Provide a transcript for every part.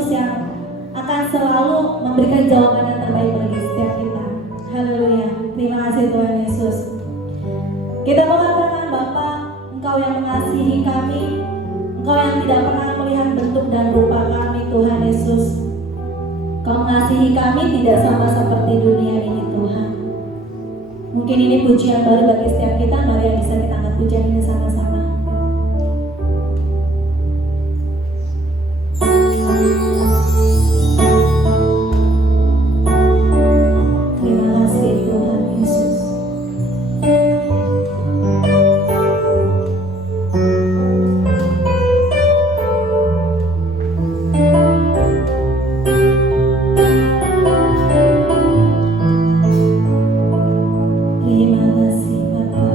Yesus yang akan selalu memberikan jawaban yang terbaik bagi setiap kita. Haleluya. Terima kasih Tuhan Yesus. Kita mau katakan Bapa, Engkau yang mengasihi kami, Engkau yang tidak pernah melihat bentuk dan rupa kami Tuhan Yesus. Engkau mengasihi kami tidak sama seperti dunia ini Tuhan. Mungkin ini pujian baru bagi setiap kita. Mari yang bisa kita angkat pujian ini sama-sama. Terima kasih Tuhan Yesus. Terima kasih Bapa.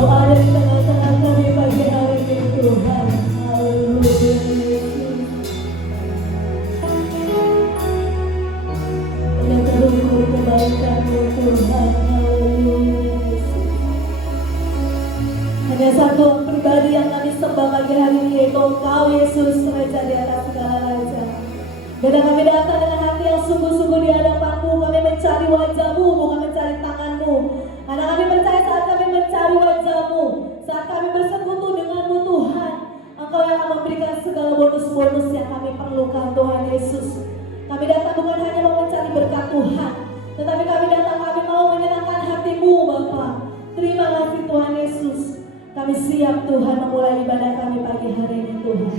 Engkau ada di tengah-tengah kami pagi hari ini Tuhan. Haleluya. Hanya terukur kebaikan-Mu Tuhan. Haleluya. Hanya satu pribadi yang kami sembah pagi hari ini, yaitu Engkau Yesus, Raja di atas segala raja. Dan kami datang dengan hati yang sungguh-sungguh di hadapan-Mu. Kami mencari wajah-Mu, bukan mencari tangan-Mu. Karena kami percaya saat kami mencari wajah-Mu, saat kami bersekutu dengan-Mu Tuhan, Engkau yang akan memberikan segala bonus-bonus yang kami perlukan Tuhan Yesus. Kami datang bukan hanya mau mencari berkat Tuhan, tetapi kami datang, kami mau menyenangkan hati-Mu Bapa. Terima kasih Tuhan Yesus. Kami siap Tuhan memulai ibadah kami pagi hari ini Tuhan.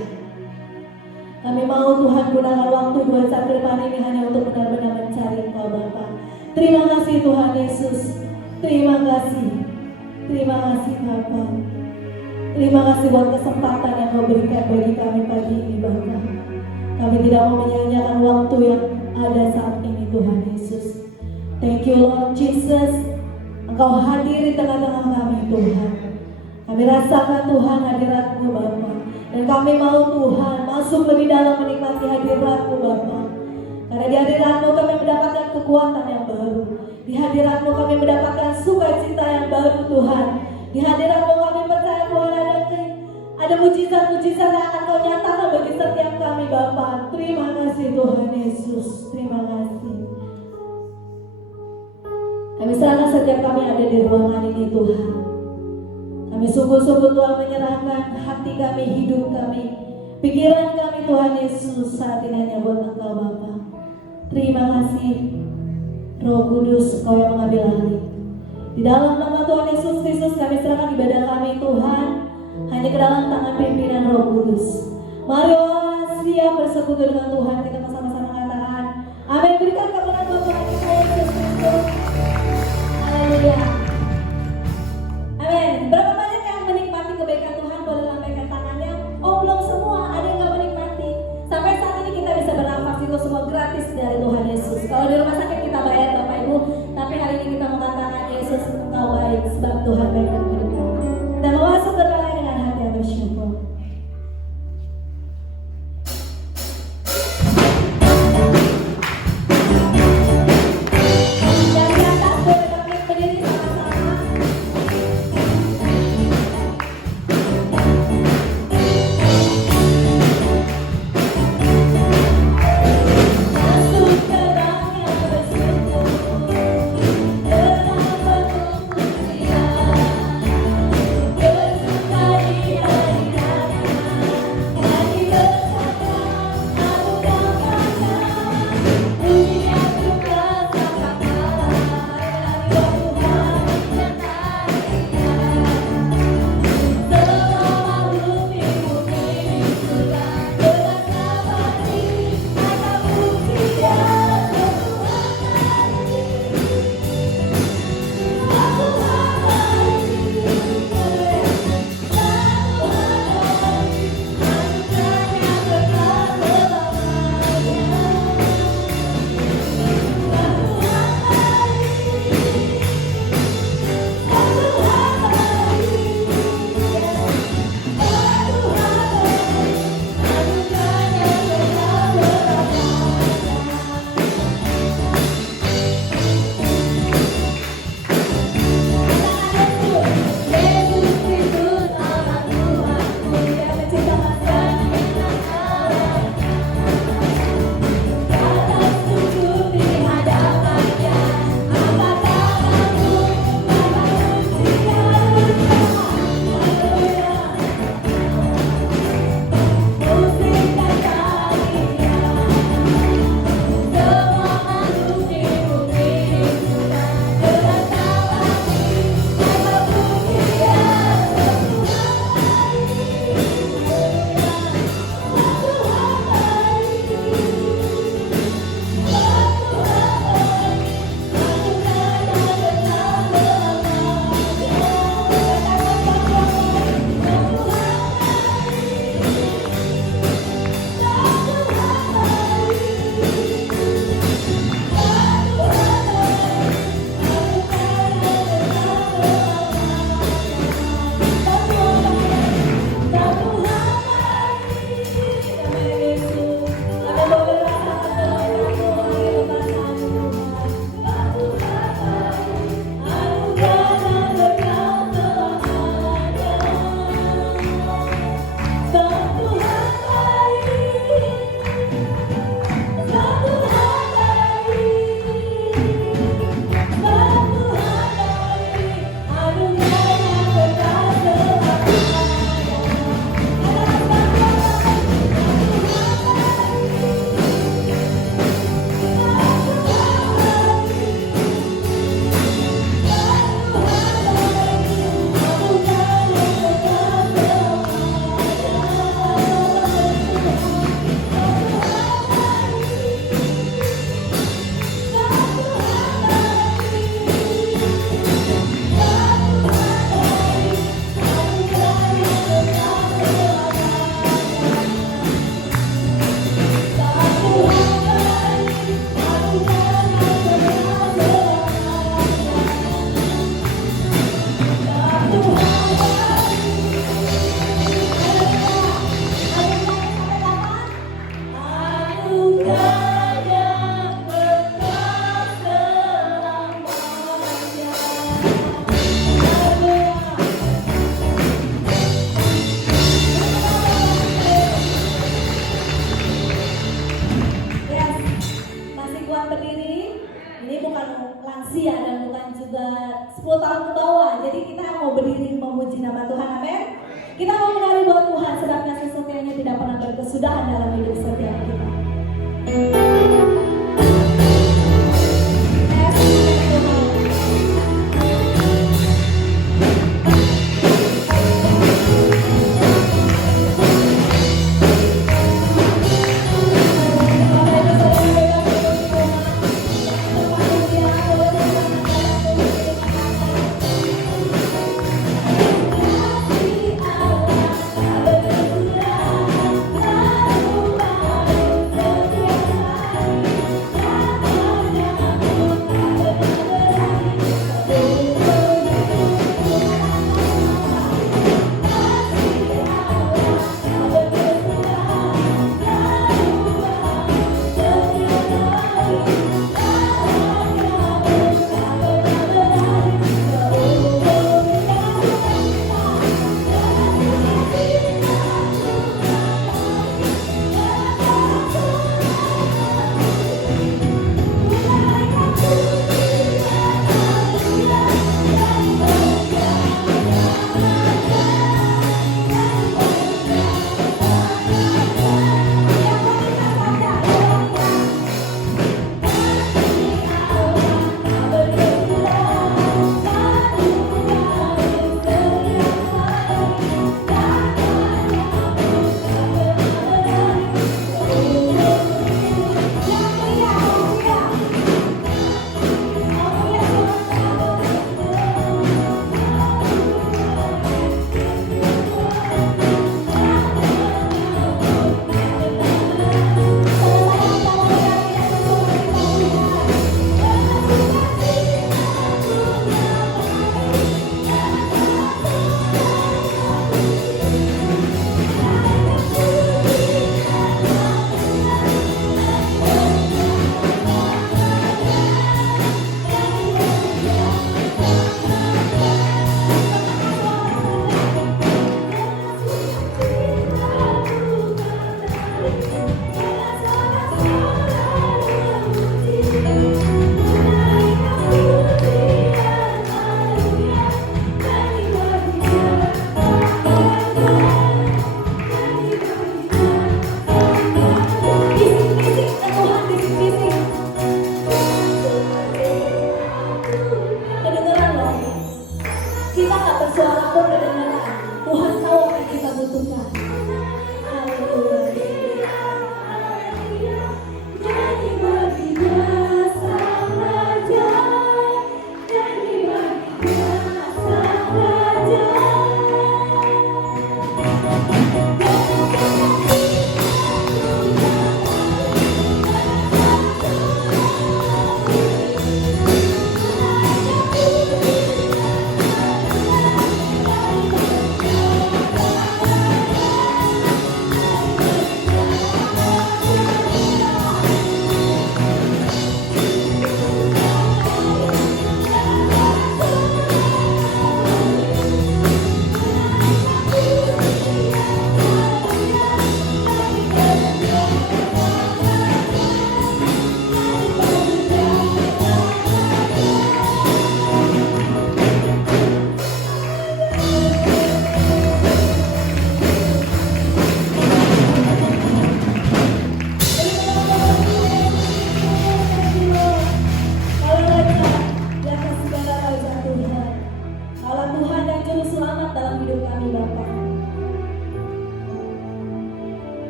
Kami mau Tuhan gunakan waktu 2 saat ke depan ini hanya untuk benar-benar mencari Engkau Bapa. Terima kasih Tuhan Yesus. Terima kasih. Terima kasih Bapa. Terima kasih buat kesempatan yang Kau berikan bagi kami pagi ini Bapa. Kami tidak mau menyia-nyiakan waktu yang ada saat ini Tuhan Yesus. Thank you Lord Jesus. Engkau hadir di tengah-tengah kami Tuhan. Kami rasakan Tuhan hadirat-Mu Bapa. Dan kami mau Tuhan masuk lebih dalam menikmati hadirat-Mu Bapa. Karena di hadirat-Mu kami mendapatkan kekuatan yang baru. Di hadirat-Mu kami mendapatkan sukacita yang baru Tuhan. Di hadirat-Mu kami percaya Tuhan ada mujizat-mujizat yang akan Kau nyatakan bagi setiap kami Bapa. Terima kasih Tuhan Yesus. Terima kasih. Kami serahkan setiap kami ada di ruangan ini Tuhan. Kami sungguh-sungguh Tuhan menyerahkan hati kami, hidup kami, pikiran kami Tuhan Yesus saat ini hanya buat Engkau Bapa. Terima kasih Roh Kudus, Kau yang mengambil alih. Di dalam nama Tuhan Yesus Kristus kami serahkan ibadah kami Tuhan hanya ke dalam tangan pimpinan Roh Kudus. Mari siap bersekutu dengan Tuhan. Kita bersama-sama katakan amin. Berikan kepada Tuhan kita Yesus Kristus. Haleluya. Amin. Berapa banyak yang menikmati kebaikan Tuhan? Boleh lambaikan tangannya. Oh belum semua, ada yang gak menikmati. Sampai saat ini kita bisa bernafas, itu semua gratis dari Tuhan Yesus. Kalau di rumah sakit kita bayar Bapak Ibu, tapi hari ini kita mengatakan Yesus Engkau baik, sebab Tuhan baik dan hidup kami. Kita mau masuk ke dalam dengan hati yang bersyukur. Kita mau menari buat Tuhan sebab kasih setianya tidak pernah berkesudahan dalam hidup setiap kita.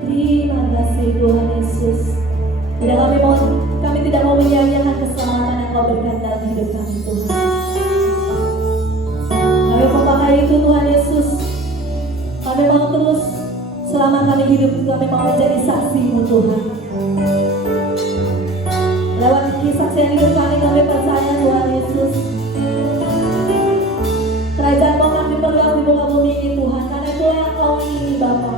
Terima kasih Tuhan Yesus. Kami tidak mau menyia-nyiakan keselamatan yang Kau berikan dalam hidup kami Tuhan. Kami memakai itu Tuhan Yesus. Kami mau terus selama kami hidup, kami mau menjadi saksi-Mu Tuhan. Lewat kesaksian hidup kami percaya Tuhan Yesus, kerajaan-Mu akan diperluas di muka bumi ini Tuhan. Karena itu yang Kau ingini Bapa.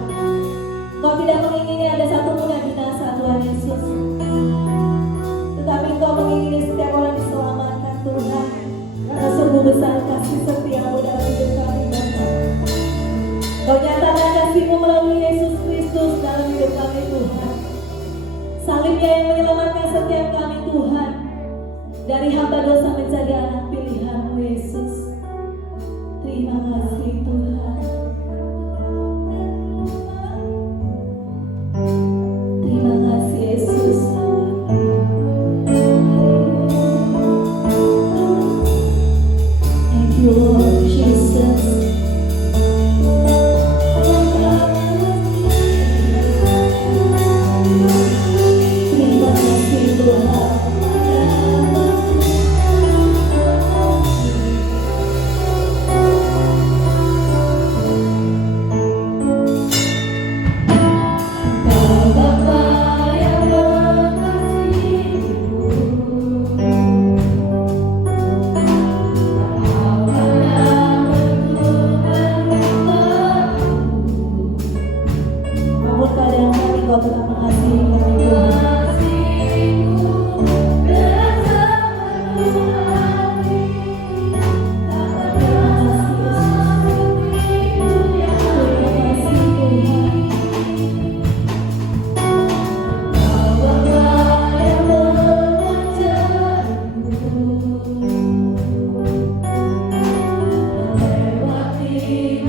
Kau tidak mengingini ada satupun yang binasa Tuhan Yesus, tetapi Kau mengingini setiap orang diselamatkan Tuhan. Karena sungguh besar kasih setia-Mu dalam hidup kami Bapa. Kau nyatakan kasih-Mu melalui Yesus Kristus dalam hidup kami Tuhan. Salibnya yang menyelamatkan setiap kami Tuhan, dari hamba dosa menjadi anak pilihan-Mu Yesus. Terima kasih Tuhan.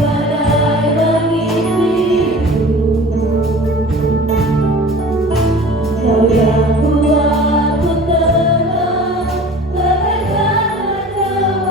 badai langit biru, Kau yang buatku tenang bagaikan matahari,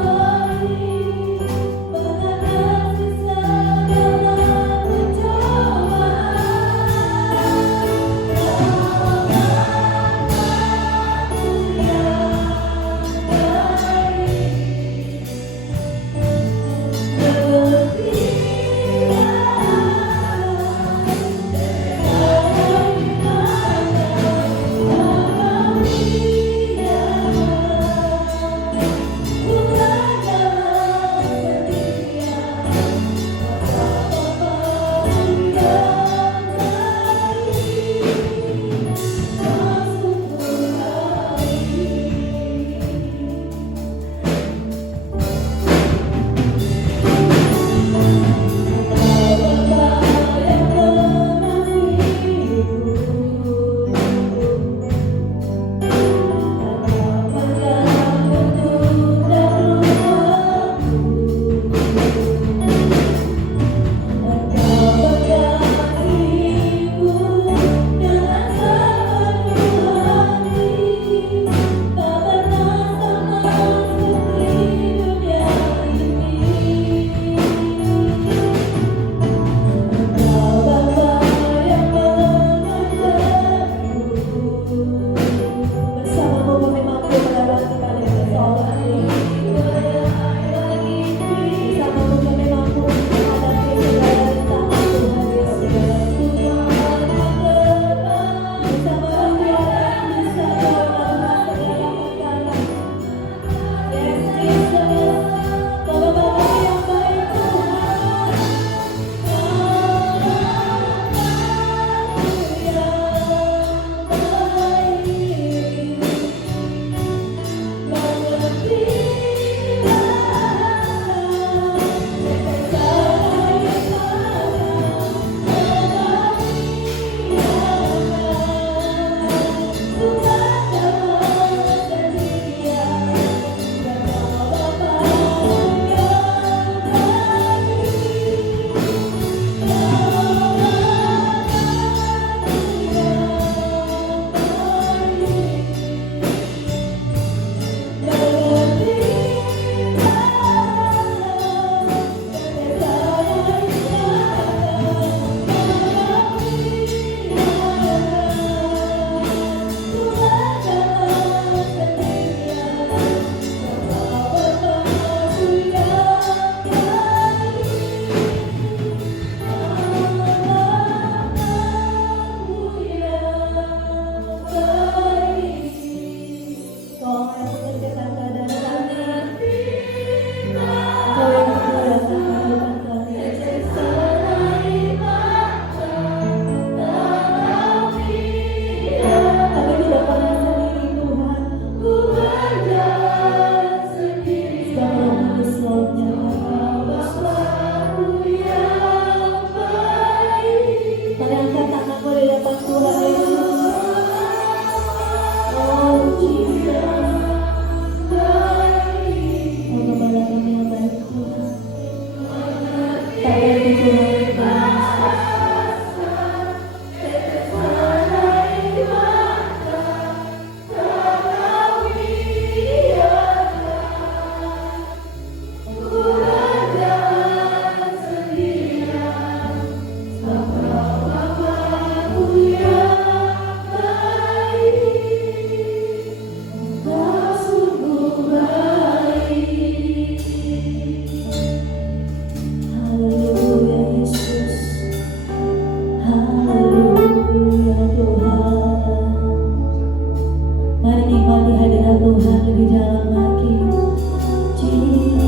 mengatasi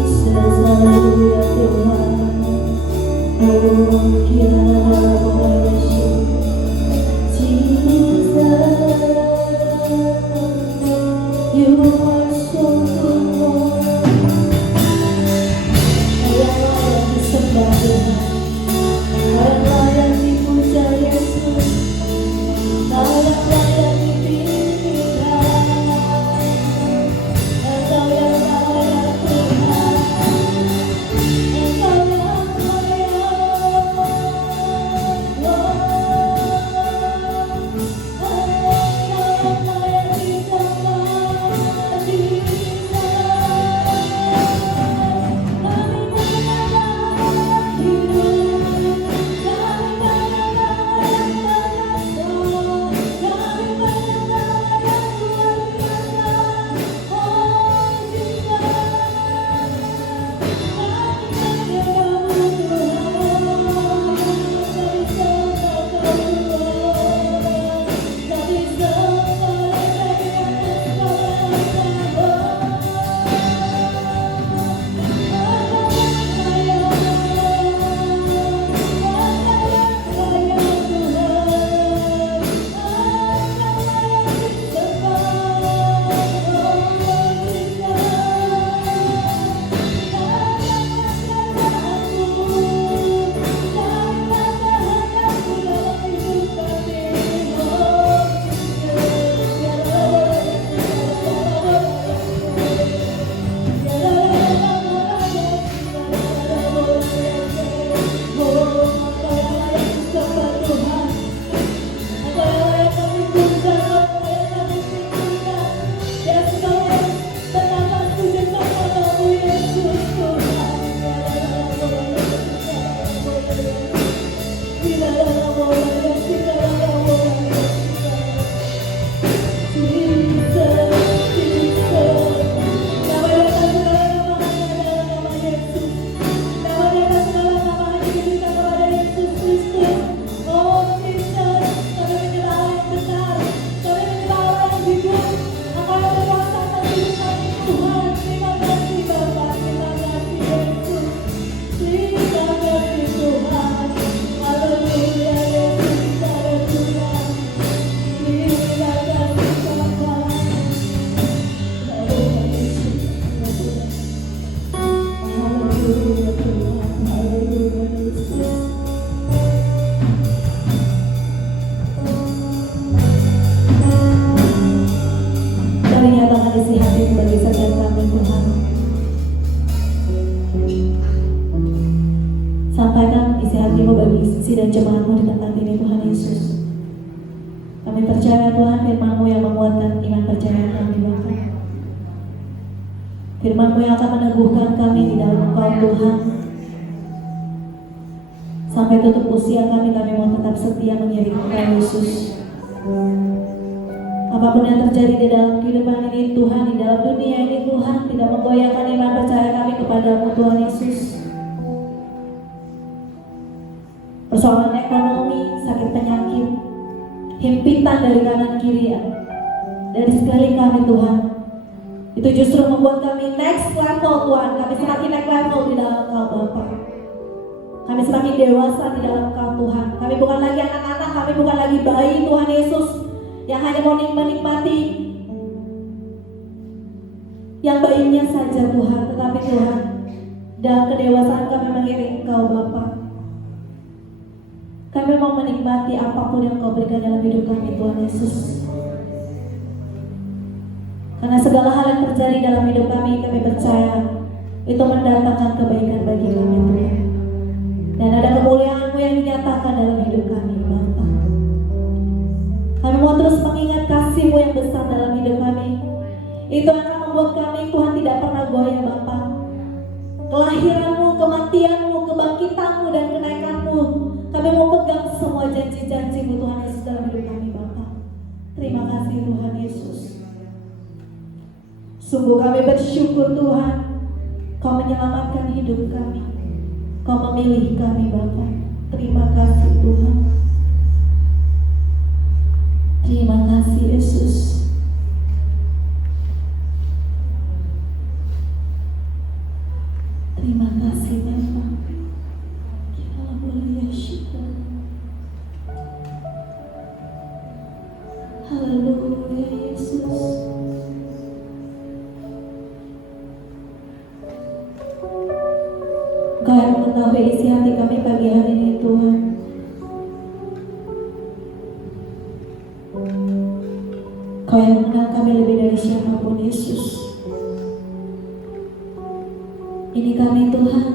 segala Engkau yang memberkati-Mu bagi sidang jemaat-Mu di tempat ini Tuhan Yesus. Kami percaya Tuhan firman-Mu yang menguatkan iman percaya kami Bapa. Firman-Mu yang akan meneguhkan kami di dalam Engkau Tuhan. Sampai tutup usia kami mau tetap setia mengiring Engkau Yesus. Apapun yang terjadi di dalam kehidupan ini Tuhan, di dalam dunia ini Tuhan, tidak memgoyahkan iman percaya kami kepada-Mu Tuhan Yesus. Persoalan ekonomi, sakit penyakit, himpitan dari kanan kiri dari sekeliling kami Tuhan, itu justru membuat kami next level Tuhan. Kami semakin naik level di dalam Engkau Bapa. Kami semakin dewasa di dalam Engkau Tuhan. Kami bukan lagi anak-anak, kami bukan lagi bayi Tuhan Yesus yang hanya mau menikmati yang bayinya saja Tuhan. Tetapi Tuhan, dalam kedewasaan kami mengiring Engkau Bapa. Kami mau menikmati apapun yang Kau berikan dalam hidup kami Tuhan Yesus. Karena segala hal yang terjadi dalam hidup kami percaya itu mendatangkan kebaikan bagi kami Tuhan. Dan ada kemuliaan-Mu yang dinyatakan dalam hidup kami Bapa. Kami mau terus mengingat kasih-Mu yang besar dalam hidup kami. Itu akan membuat kami Tuhan tidak pernah goyah Bapa. Kelahiran-Mu, kematian-Mu, kebangkitan-Mu dan kenaikan-Mu, kami mau pegang semua janji-janji-Mu Tuhan Yesus dalam hidup kami Bapa. Terima kasih Tuhan Yesus. Sungguh kami bersyukur Tuhan, Kau menyelamatkan hidup kami, Kau memilih kami Bapa. Terima kasih Tuhan. Terima kasih Yesus. Terima kasih Bapa. Haleluya Yesus. Kau yang mengetahui isi hati kami pagi hari ini Tuhan. Kau yang mengenal kami lebih dari siapapun Yesus. Ini kami Tuhan.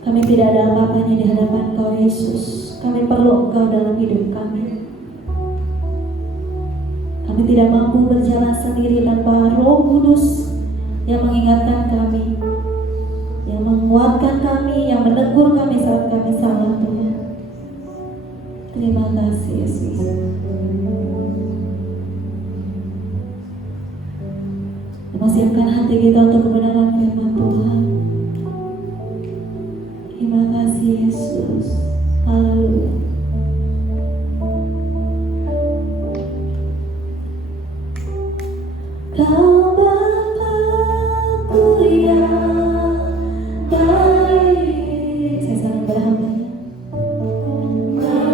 Kami tidak ada apa-apanya di hadapan Kau Yesus. Kami perlu Engkau dalam hidup kami. Kami tidak mampu berjalan sendiri tanpa Roh Kudus yang mengingatkan kami, yang menguatkan kami, yang menegur kami saat kami salah Tuhan. Terima kasih Yesus. Siapkan hati kita untuk kebenaran firman Tuhan. Terima kasih Yesus. Haleluya. Kau Bapa-Ku yang baik. Saya sangat berhamba. Kau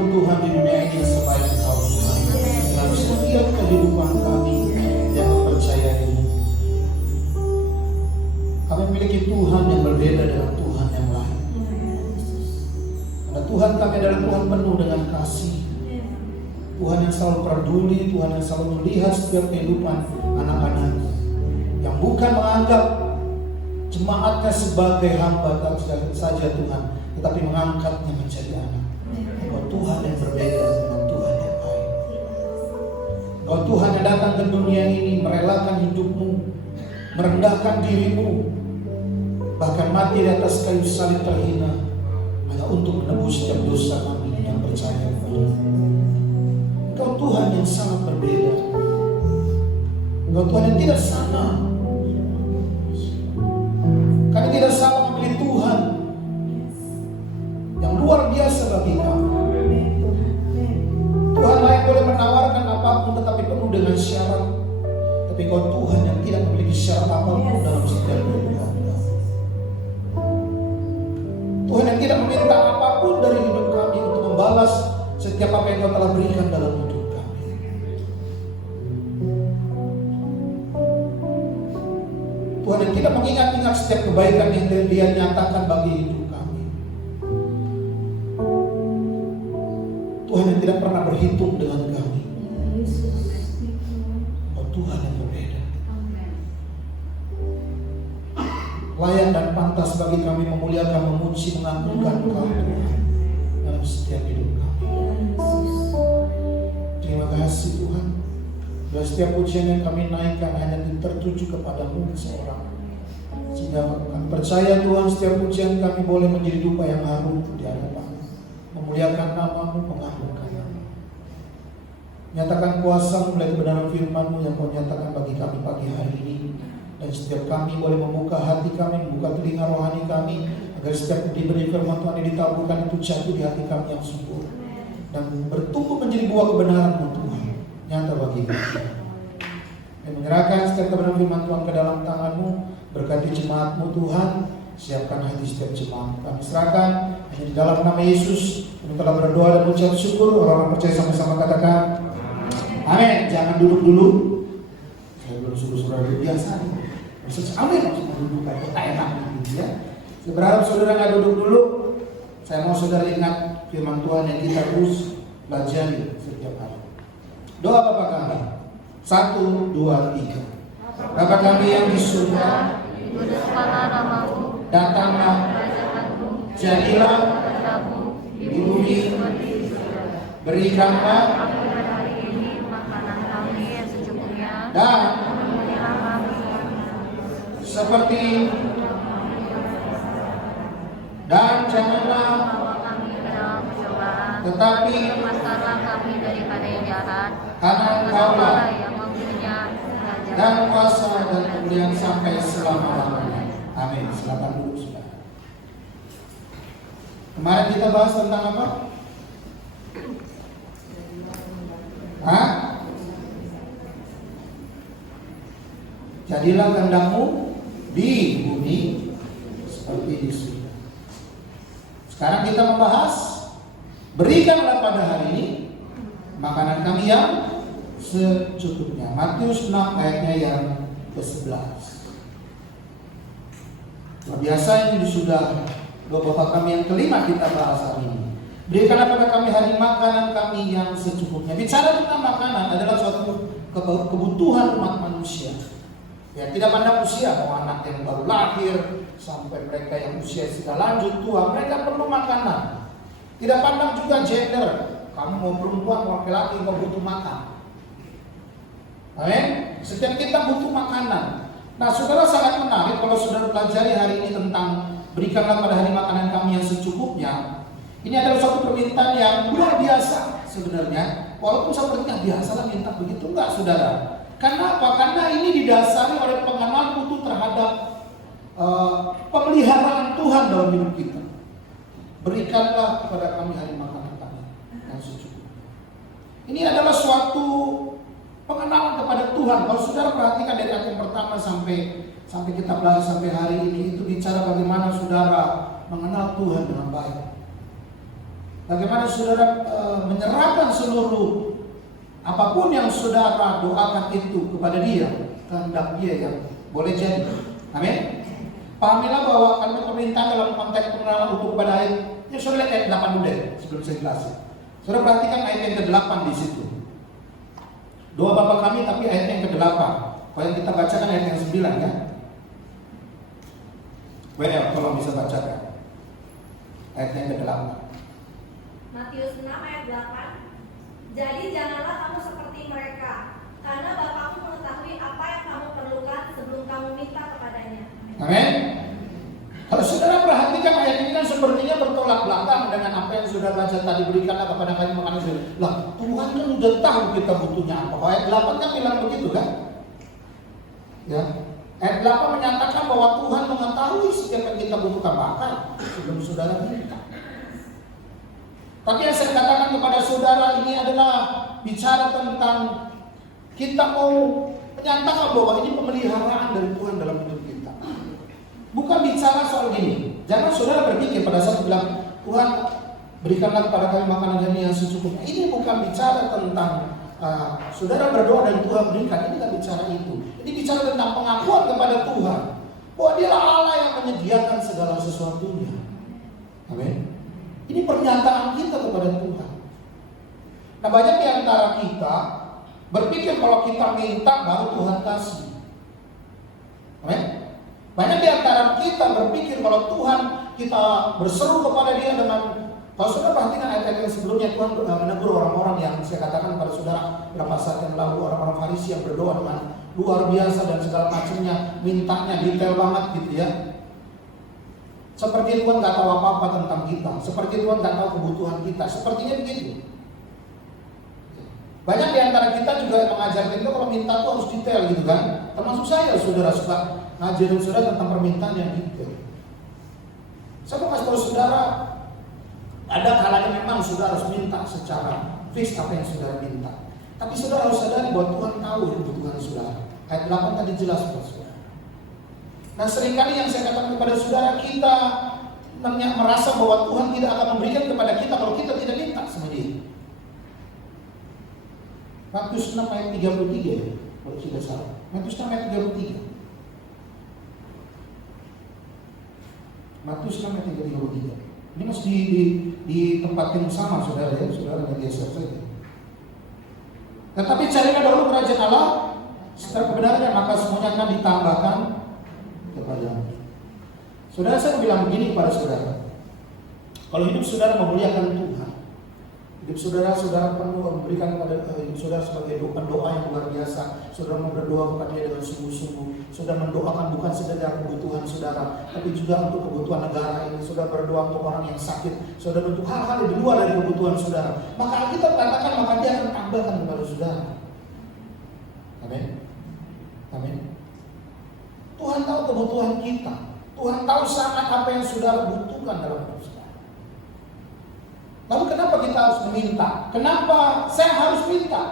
untuk Tuhan di dunia ini sebaik Engkau Tuhan. Dalam setiap kehidupan kami yang mempercayai-Mu. Kami memiliki Tuhan yang berbeda dengan Tuhan yang lain. Karena Tuhan kami adalah Tuhan penuh dengan kasih. Tuhan yang selalu peduli, Tuhan yang selalu melihat setiap kehidupan anak-anak. Yang bukan menganggap jemaatnya sebagai hamba saja Tuhan, tetapi mengangkatnya menjadi anak. Engkau Tuhan yang berbeda dengan Tuhan yang lain. Engkau Tuhan yang datang ke dunia ini merelakan hidupmu, merendahkan dirimu, bahkan mati di atas kayu salib terhina hanya untuk menebus setiap dosa kami yang percaya kepada-Mu. Engkau Tuhan yang sangat berbeda. Engkau Tuhan yang tidak sama. Kami tidak sama memilih Tuhan yang luar biasa bagi kami. Tuhan lain boleh menawarkan apapun tetapi penuh dengan syarat. Tapi Kau Tuhan yang tidak memiliki syarat apapun dalam setiap kehidupan. Tuhan yang tidak meminta apapun dari hidup kami untuk membalas setiap apa yang Kau telah berikan dalam hidup kami. Tuhan yang tidak mengingat-ingat setiap kebaikan yang Dia nyatakan bagi hidup kami. Tuhan yang tidak pernah berhitung dengan kami. Oh Tuhan yang berbeda. Layak dan pantas bagi kami memuliakan, memuji, mengagungkan Engkau Tuhan dalam setiap hidup kami. Terima kasih Tuhan. Dan setiap pujian yang kami naikkan hanya tertuju kepadamu seorang. Sehingga kami percaya Tuhan, setiap pujian kami boleh menjadi dupa yang harum di hadapan-Mu, memuliakan nama-Mu, mengagungkan nama-Mu. Nyatakan kuasa mulai kebenaran firman-Mu yang Kau nyatakan bagi kami pagi hari ini. Dan setiap kami boleh membuka hati kami, membuka telinga rohani kami, agar setiap diberi firman Tuhan yang ditaburkan itu jatuh di hati kami yang subur dan bertumbuh menjadi buah kebenaran-Mu Tuhan nyata bagi kami. Dan menyerahkan setiap kebenaran firman Tuhan ke dalam tangan-Mu, berkati jemaat-Mu Tuhan, siapkan hati setiap jemaat. Kami serahkan hanya di dalam nama Yesus. Kami telah berdoa dan mengucap syukur. Orang-orang percaya sama-sama katakan amin. Jangan duduk dulu. Saya belum suruh-suruh duduk biasa. Amin, maksudnya duduk kayak enak gitu ya. Saya berharap saudara nggak duduk dulu. Saya mau saudara ingat firman Tuhan yang kita terus pelajari setiap hari. Doa Bapa kami. 1, 2, 3. Bapa kami yang di surga, dikuduskanlah namamu, datanglah, kerajaanmu, jadilah kehendakmu di bumi, berikanlah kami hari ini makanan kami yang secukupnya, dan ampunilah kami seperti dan janganlah bawa kami ke dalam pencobaan, tetapi lepaskanlah kami daripada yang jahat, karena Engkaulah yang mempunyai kerajaan dan kuasa dan kemuliaan sampai selama-lamanya. Amin. Silakan duduk saudara. Kemarin kita bahas tentang apa? Hah? Jadilah kehendak-Mu di bumi seperti di surga. Sekarang kita membahas berikanlah pada hari ini makanan kami yang secukupnya. Matius 6 ayatnya yang ke-11. Luar biasa, ini sudah doa Bapa kami yang kelima kita bahas hari ini. Berikanlah pada kami hari makanan kami yang secukupnya. Bicara tentang makanan adalah suatu kebutuhan umat manusia. Ya, tidak pandang usia, mau anak yang baru lahir sampai mereka yang usia sudah lanjut tua, mereka perlu makanan. Tidak pandang juga gender, kamu mau perempuan, mau laki-laki, mau butuh makan. Amin. Setiap kita butuh makanan. Nah, saudara sangat menarik kalau saudara pelajari hari ini tentang berikanlah pada hari makanan kami yang secukupnya. Ini adalah suatu permintaan yang luar biasa sebenarnya. Walaupun sepertinya biasalah minta begitu, enggak saudara. Karena apa? Karena ini didasari oleh pengenalan utuh terhadap pemeliharaan Tuhan dalam hidup kita. Berikanlah kepada kami hari makanan kami yang secukupnya. Ini adalah suatu pengenalan kepada Tuhan. Kalau saudara perhatikan dari ayat yang pertama sampai kita bahas sampai hari ini, itu bicara bagaimana saudara mengenal Tuhan dengan baik. Bagaimana saudara menyerahkan seluruh apapun yang saudara doakan itu kepada Dia, kehendak Dia yang boleh jadi. Amin. Pahamilah bahwa kalimat permintaan dalam konteks pengenalan utuh kepada ayat. Ya saudara lihat ayat 8 dulu deh sebelum saya jelasin. Saudara perhatikan ayat yang ke-8 di situ. Doa Bapa kami, tapi ayat yang ke-8. Kalau yang kita bacakan ayat yang 9 ya. WL tolong bisa bacakan ayat yang ke-8. Matius 6 ayat 8. Jadi janganlah kamu seperti mereka, karena Bapakmu mengetahui apa yang kamu perlukan sebelum kamu minta kepadanya. Amin. Kalau saudara perhatikan ayat ini kan sepertinya bertolak belakang dengan apa yang sudah baca tadi, berikanlah kepada kami makanan sehari. Lah, Tuhan kan udah tahu kita butuhnya apa. Ayat 8 kan bilang begitu kan? Ya. Ayat 8 menyatakan bahwa Tuhan mengetahui setiap yang kita butuhkan, bahkan sebelum saudara minta. Tapi yang saya katakan kepada saudara ini adalah bicara tentang kita mau menyatakan bahwa ini pemeliharaan dari Tuhan dalam hidup kita. Bukan bicara soal gini. Jangan saudara berpikir pada saat bilang Tuhan berikanlah kepada kami makanan dan yang secukupnya. Ini bukan bicara tentang saudara berdoa dan Tuhan berikan. Ini tidak bicara itu. Ini bicara tentang pengakuan kepada Tuhan bahwa Dialah Allah yang menyediakan segala sesuatunya. Amin. Ini pernyataan kita kepada Tuhan. Nah, banyak di antara kita berpikir kalau kita minta baru Tuhan kasih. Amin. Banyak di antara kita berpikir kalau Tuhan kita berseru kepada Dia dengan, kalau saudara perhatikan ayat-ayat yang sebelumnya, Tuhan menegur orang-orang yang saya katakan pada saudara berapa saat yang lalu, orang-orang Farisi yang berdoa dengan luar biasa dan segala macamnya, mintanya detail banget gitu ya. Seperti Tuhan nggak tahu apa-apa tentang kita, seperti Tuhan nggak tahu kebutuhan kita, sepertinya begitu. Banyak di antara kita juga mengajarkan itu kalau minta tuh harus detail gitu kan. Termasuk saya, saudara suka ngajarin saudara tentang permintaan yang detail. Saya mau kasih tahu saudara, ada kalanya memang saudara harus minta secara fix apa yang saudara minta. Tapi saudara harus sadari bahwa Tuhan tahu kebutuhan saudara. Ayat 8 tadi jelas buat saudara. Nah, seringkali yang saya katakan kepada saudara, kita merasa bahwa Tuhan tidak akan memberikan kepada kita kalau kita tidak minta sama Dia. Matius 6 ayat 33 kalau tidak salah. Matius 6 ayat 33. Matius 6 ayat 33. Ini masih di tempat yang sama saudara ya, saudara nggak geser saja. Tetapi carilah dahulu kerajaan Allah serta kebenarannya, maka semuanya akan ditambahkan kepadamu. Saudara, saya bilang begini kepada saudara. Kalau hidup saudara memuliakan Tuhan, hidup saudara perlu memberikan kepada hidup saudara sebagai doa yang luar biasa. Saudara mau berdoa kepada Dia dengan sungguh-sungguh. Saudara mendoakan bukan sekedar kebutuhan saudara, tapi juga untuk kebutuhan negara ini. Saudara berdoa untuk orang yang sakit. Saudara untuk hal-hal yang di luar dari kebutuhan saudara. Maka kita katakan maka Dia akan tambahkan kepada saudara. Amin. Amin. Tuhan tahu kebutuhan kita. Tuhan tahu sangat apa yang saudara butuhkan dalam hidup saudara. Lalu kenapa kita harus meminta? Kenapa saya harus minta?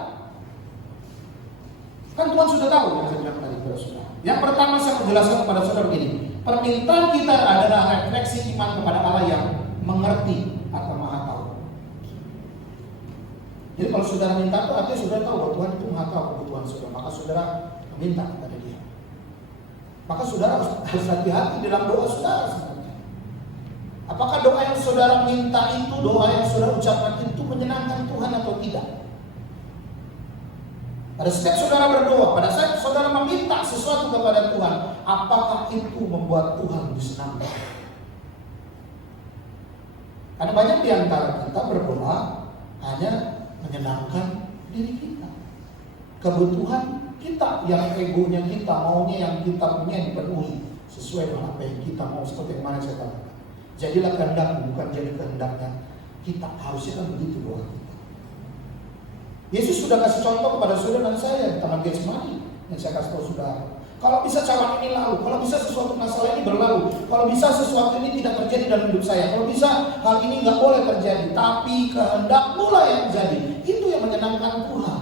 Kan Tuhan sudah tahu yang saya bilang tadi kepada saudara. Yang pertama saya menjelaskan kepada saudara begini. Permintaan kita adalah refleksi iman kepada Allah yang mengerti atau maha tahu. Jadi kalau saudara minta itu artinya saudara tahu bahwa Tuhan itu maha tahu kebutuhan saudara. Maka saudara meminta kepada Dia. Maka saudara harus hati-hati dalam doa saudara sebenarnya. Apakah doa yang saudara minta itu, doa yang saudara ucapkan itu menyenangkan Tuhan atau tidak? Pada setiap saudara berdoa, pada saat saudara meminta sesuatu kepada Tuhan, apakah itu membuat Tuhan disenangkan? Karena banyak di antara kita berdoa hanya menyenangkan diri kita. Kebutuhan kita, yang egonya kita, maunya yang kita punya dipenuhi sesuai dengan apa yang kita mau, seperti yang mana saya katakan. Jadilah kehendakmu, bukan jadi kehendaknya kita. Harusnya kan begitu doa kita. Yesus sudah kasih contoh kepada saudara dan saya di Taman Getsemani yang saya kasih tahu saudara. Kalau bisa cawan ini lalu, kalau bisa sesuatu masalah ini berlalu, kalau bisa sesuatu ini tidak terjadi dalam hidup saya, kalau bisa hal ini nggak boleh terjadi, tapi kehendakmu lah yang jadi. Itu yang menyenangkan Tuhan.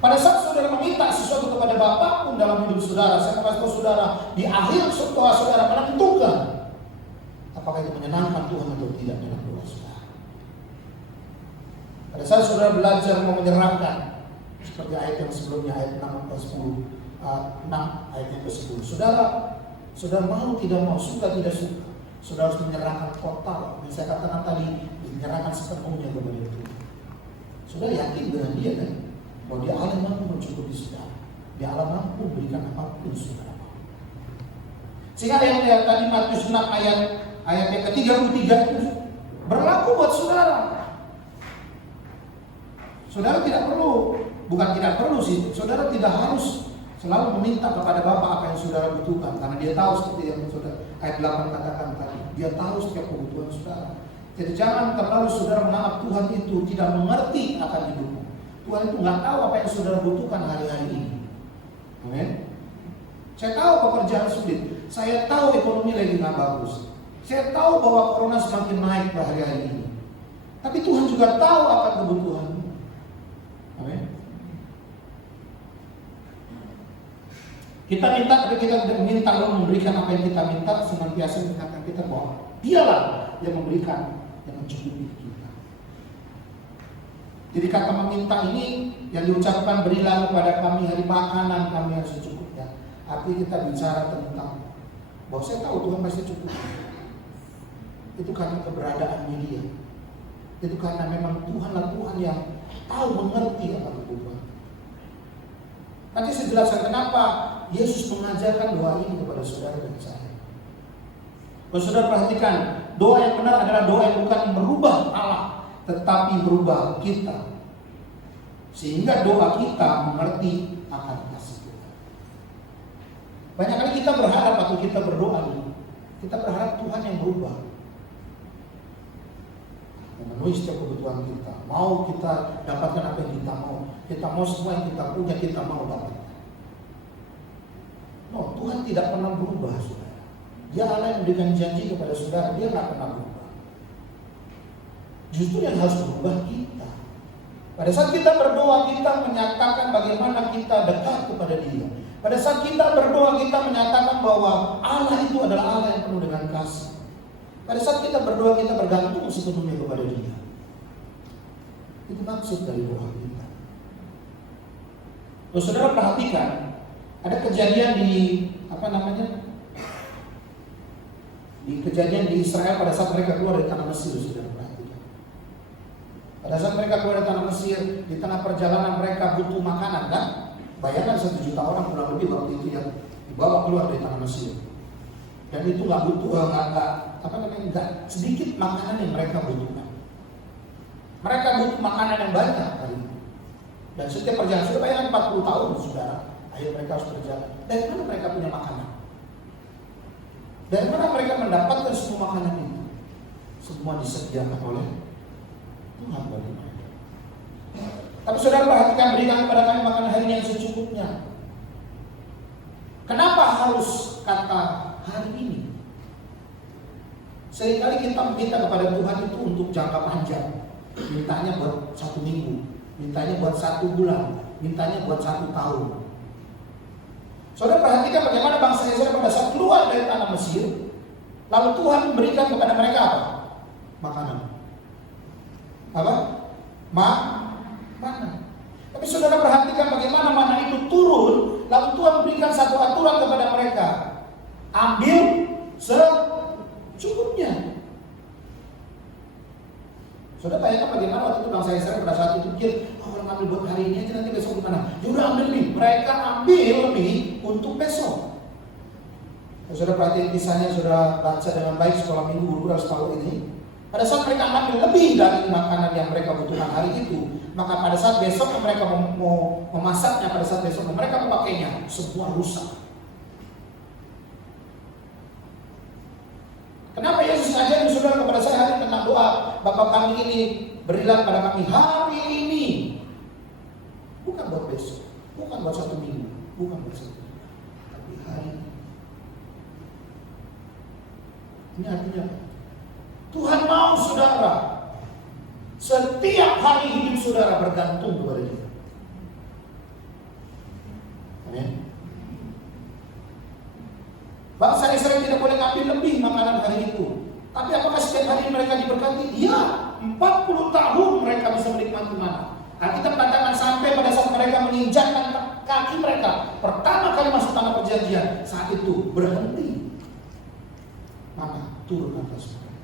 Pada saat saudara meminta sesuatu kepada Bapa pun dalam hidup saudara, saya kasih tahu saudara, di akhir setelah saudara menentukan apakah itu menyenangkan Tuhan atau tidak dalam doa saudara. Pada saat saudara belajar mau menyerahkan, seperti ayat yang sebelumnya, ayat 6 ayat yang ke-10. Saudara mau tidak mau, suka tidak suka, saudara harus menyerahkan total. Yang saya katakan tadi, menyerahkan sepenuhnya kepada Tuhan. Saudara yakin dengan dia kan, bahwa dia Allah mampu mencukupi saudara. Dia Allah mampu memberikan apapun saudara mau. Sehingga yang tadi Matius 6 ayat yang ke-33 itu berlaku buat saudara. Saudara tidak perlu, bukan tidak perlu sih, saudara tidak harus selalu meminta kepada Bapa apa yang saudara butuhkan, karena dia tahu seperti yang saudara ayat 8 katakan tadi, dia tahu setiap kebutuhan saudara. Jadi jangan terlalu saudara menganggap Tuhan itu tidak mengerti akan hidupmu. Tuhan itu nggak tahu apa yang saudara butuhkan hari-hari ini. Amin. Saya tahu pekerjaan sulit, saya tahu ekonomi lagi nggak bagus, saya tahu bahwa corona semakin naik hari-hari ini. Tapi Tuhan juga tahu akan kebutuhanmu. Amin. Kita minta, tapi kita tidak minta Allah memberikan apa yang kita minta, senantiasa mengingatkan kita bahwa Dialah yang memberikan, yang mencukupi kita. Jadi kata meminta ini yang diucapkan, berilah kepada kami hari makanan kami yang secukupnya. Artinya kita bicara tentang bahwa saya tahu Tuhan pasti cukup. Itu karena keberadaannya Dia. Itu karena memang Tuhanlah Tuhan yang tahu mengerti akan kebutuhan. Nanti saya jelaskan kenapa Yesus mengajarkan doa ini kepada saudara dan saya. Kalau saudara perhatikan, doa yang benar adalah doa yang bukan merubah Allah, tetapi merubah kita. Sehingga doa kita mengerti akan kasih Tuhan. Banyak kali kita berharap atau kita berdoa ini, kita berharap Tuhan yang berubah, memenuhi setiap kebutuhan kita. Mau kita dapatkan apa yang kita mau. Kita mau semua yang kita punya, kita mau dapatkan. No, Tuhan tidak pernah berubah, saudara. Dia Allah yang memberikan janji kepada saudara, Dia tidak pernah berubah. Justru yang harus berubah kita. Pada saat kita berdoa, kita menyatakan bagaimana kita dekat kepada Dia. Pada saat kita berdoa, kita menyatakan bahwa Allah itu adalah Allah yang penuh dengan kasih. Pada saat kita berdoa, kita bergantung sepenuhnya kepada Dia. Itu maksud dari doa kita. Kalau saudara perhatikan, ada kejadian di kejadian di Israel pada saat mereka keluar dari tanah Mesir, saudara perhatikan. Pada saat mereka keluar dari tanah Mesir, di tengah perjalanan mereka butuh makanan kan? Bayangkan 1 juta orang kurang lebih waktu itu yang dibawa keluar dari tanah Mesir. Dan itu nggak sedikit makanan yang mereka butuhkan. Mereka butuh makanan yang banyak kali ini. Dan setiap perjalanan, sudah bayangkan 40 tahun saudara, akhirnya mereka harus berjalan. Dari mana mereka punya makanan? Dari mana mereka mendapatkan semua makanan itu? Semua disediakan oleh Tuhan bagi mereka. Tapi saudara perhatikan, berikan kepada kami makanan hari ini yang secukupnya. Kenapa harus kata hari ini? Seringkali kita meminta kepada Tuhan itu untuk jangka panjang. Mintanya buat 1 minggu, mintanya buat 1 bulan, mintanya buat 1 tahun. Saudara perhatikan bagaimana bangsa Israel pada saat keluar dari tanah Mesir, lalu Tuhan memberikan kepada mereka apa? Makanan. Apa? Mana? Tapi saudara perhatikan bagaimana mana itu turun, lalu Tuhan memberikan satu aturan kepada mereka. Ambil secukupnya. Saudara bayangkan bagaimana waktu itu bangsa Israel pada saat itu pikir, orang ambil buat hari ini aja, nanti besok gimana? Ya udah ambil nih. Mereka ambil nih untuk besok. Saudara perhatikan kisahnya, saudara baca dengan baik sekolah minggu guru harus tahu ini. Pada saat mereka ambil lebih dari makanan yang mereka butuhkan hari itu, maka pada saat besok mereka mau memasaknya, pada saat besok mereka memakainya, semua rusak. Kenapa Yesus ngajarin saudara kepada saya hari tentang doa Bapa kami ini, berilah pada kami hari ini. Bukan buat besok, bukan buat 1 minggu, bukan buat 1 minggu, tapi hari ini. Ini artinya apa? Tuhan mau saudara setiap hari hidup saudara bergantung kepada Dia. Amin. Bangsa Israel tidak boleh ngambil lebih makanan hari itu. Tapi apakah setiap hari mereka diberkati? Iya, 40 tahun mereka bisa menikmati mana. Alkitab katakan sampai pada saat mereka menginjakkan kaki mereka pertama kali masuk tanah perjanjian, saat itu berhenti mana turun atas mereka.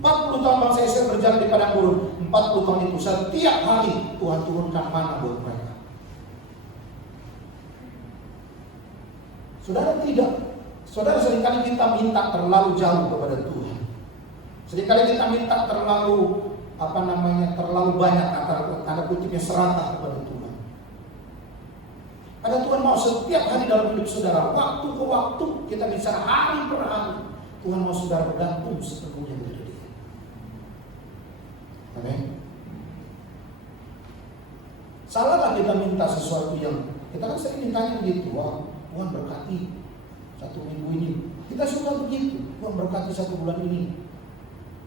40 tahun bangsa Israel berjalan di padang gurun. 40 tahun itu setiap hari Tuhan turunkan mana buat mereka. Saudara tidak. Saudara, seringkali kita minta terlalu jauh kepada Tuhan. Seringkali kita minta terlalu terlalu banyak tanda kutipnya serakah kepada Tuhan. Ada Tuhan mau setiap hari dalam hidup saudara, waktu ke waktu, kita bicara hari per hari, Tuhan mau saudara bergantung sepenuhnya kepada Dia. Amin. Salahlah kita minta sesuatu yang kita kan sering mintanya begitu, wah Tuhan berkati 1 minggu ini. Kita suka begitu, Tuhan berkati 1 bulan ini.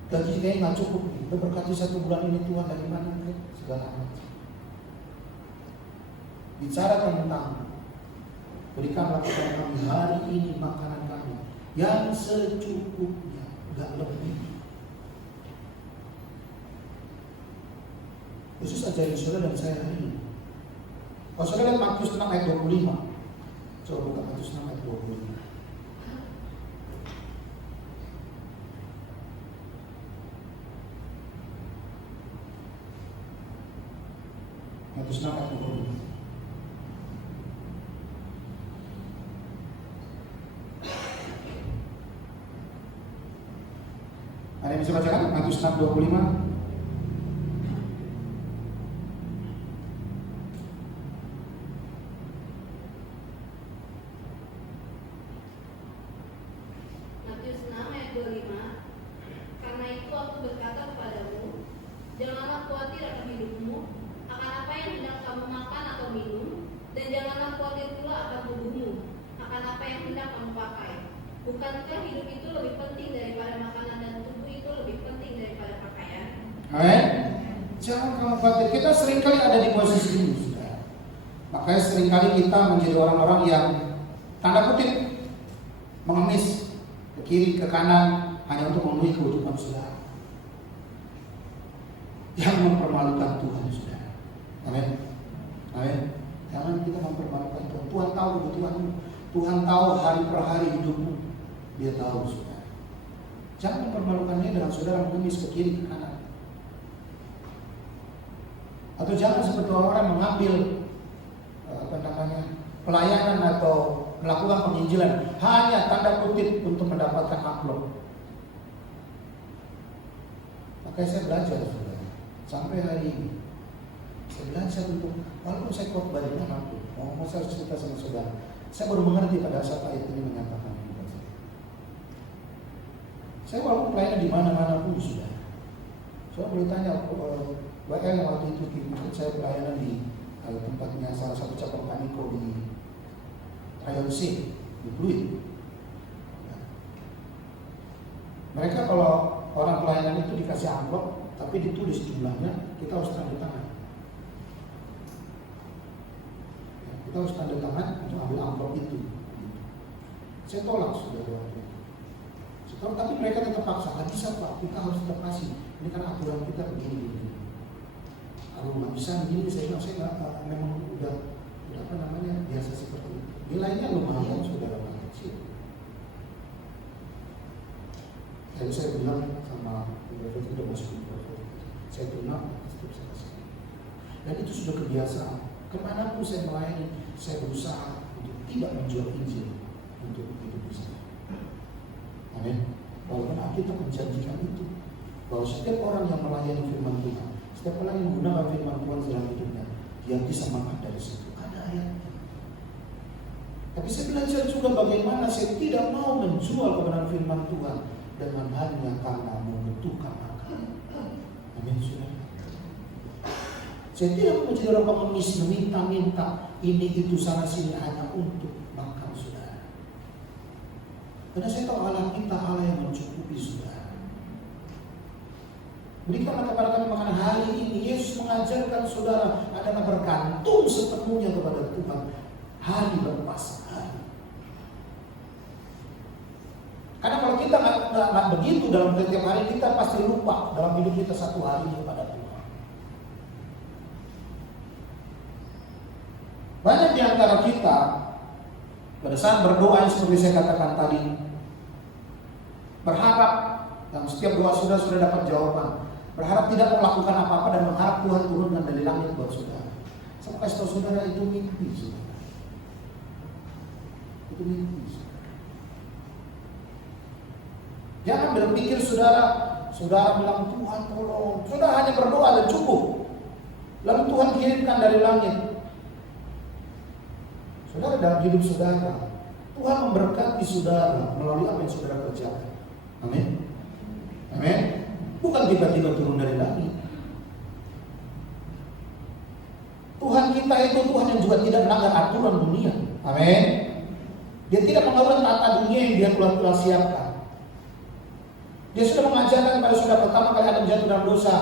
Gaji kayaknya nggak cukup, kita berkati 1 bulan ini, Tuhan dari mana? Segala macam. Bicara tentang berikanlah kepada kami hari ini makanan kami yang secukupnya, nggak lebih. Yesus ajarin saudara dan saya hari ini. Kalau saudara lihat Matius 6 ayat 25, coba buka Matius 6 ayat 25. Matius 6 ayat 25. Ada yang bisa bacakan? Matius 6:25. Matius 6 ayat 25. Karena itu aku berkata kepadamu, janganlah khawatir akan hidupmu, akan apa yang hendak kamu makan atau minum, dan janganlah khawatir pula akan tubuhmu, akan apa yang hendak kamu pakai. Bukankah hidup itu lebih penting daripada makanan dan tubuh itu lebih penting daripada pakaian? Amin. Jangan kamu khawatir. Kita seringkali ada di posisi ini, saudara. Makanya seringkali kita menjadi orang-orang yang tanda kutip mengemis ke kiri ke kanan hanya untuk memenuhi kebutuhan saudara. Yang mempermalukan Tuhan, saudara. Amin. Amin. Jangan kita mempermalukan Tuhan. Tuhan tahu kebutuhanmu. Tuhan tahu hari per hari hidupmu. Dia tahu, saudara. Jangan mempermalukannya dengan saudara mengemis ke kiri ke kanan. Atau jangan seperti orang mengambil pelayanan atau melakukan penginjilan hanya tanda kutip untuk mendapatkan amplop. Makanya saya belajar, saudara, sampai hari ini saya belajar untuk walaupun saya khotbah di mana pun, mau saya cerita sama saudara, saya baru mengerti pada saat ayat ini menyatakan kepada saya. Saya walaupun pelayanan di mana-mana pun, saudara. Saya boleh tanya WL yang waktu itu saya pelayanan di tempatnya salah satu cabang Paniko di Rayon C di Pluit. Mereka kalau orang pelayanan itu dikasih amplop, tapi ditulis jumlahnya, kita harus tanda tangan. Kita harus tanda tangan untuk ambil amplop itu. Saya tolak sudah waktu itu. Tapi mereka tetap paksa, nggak bisa Pak, kita harus tetap kasih. Ini kan aturan kita begini. Kalau nggak bisa begini, saya nggak memang udah biasa seperti itu. Nilainya lumayan, saudara kecil. Jadi saya bilang sama beberapa itu udah masuk di profil, saya tunang, setiap saya kasih. Dan itu sudah kebiasaan. Kemanapun saya melayani, saya berusaha untuk tidak menjual Injil untuk hidup di sana. Amin. Walaupun kita menjanjikan itu, bahwa setiap orang yang melayani firman Tuhan, setiap orang yang menggunakan firman Tuhan dalam hidupnya, dia bisa makan dari situ. Ada ayatnya. Tapi saya belajar juga bagaimana saya tidak mau menjual kebenaran firman Tuhan dengan hanya karena membutuhkan makan. Amin, saudara. Saya tidak mau menjadi orang pengemis meminta-minta ini itu sana sini hanya untuk makan, saudara. Karena saya tahu Allah kita Allah yang mencukupi, saudara. Berikanlah kepada kami makanan hari ini. Yesus mengajarkan saudara adalah bergantung sepenuhnya kepada Tuhan hari berpas hari. Karena kalau kita nggak begitu dalam setiap hari, kita pasti lupa dalam hidup kita satu hari kepada Tuhan. Banyak di antara kita pada saat berdoa yang seperti saya katakan tadi, berharap dalam setiap doa sudah dapat jawaban, berharap tidak melakukan apa-apa dan mengharap Tuhan turunkan dari langit buat saudara. Saya kasih tahu saudara, itu mimpi saudara. Itu mimpi saudara. Jangan berpikir saudara bilang Tuhan tolong, saudara hanya berdoa dan cukup, lalu Tuhan kirimkan dari langit. Saudara, dalam hidup saudara, Tuhan memberkati saudara melalui apa yang saudara kerjakan. Amin. Amin. Bukan tiba-tiba turun dari langit. Tuhan kita itu Tuhan yang juga tidak melanggar aturan dunia. Amin. Dia tidak mengatur tata dunia yang dia telah siapkan. Dia sudah mengajarkan kepada saudara pertama kali Adam jatuh dalam dosa,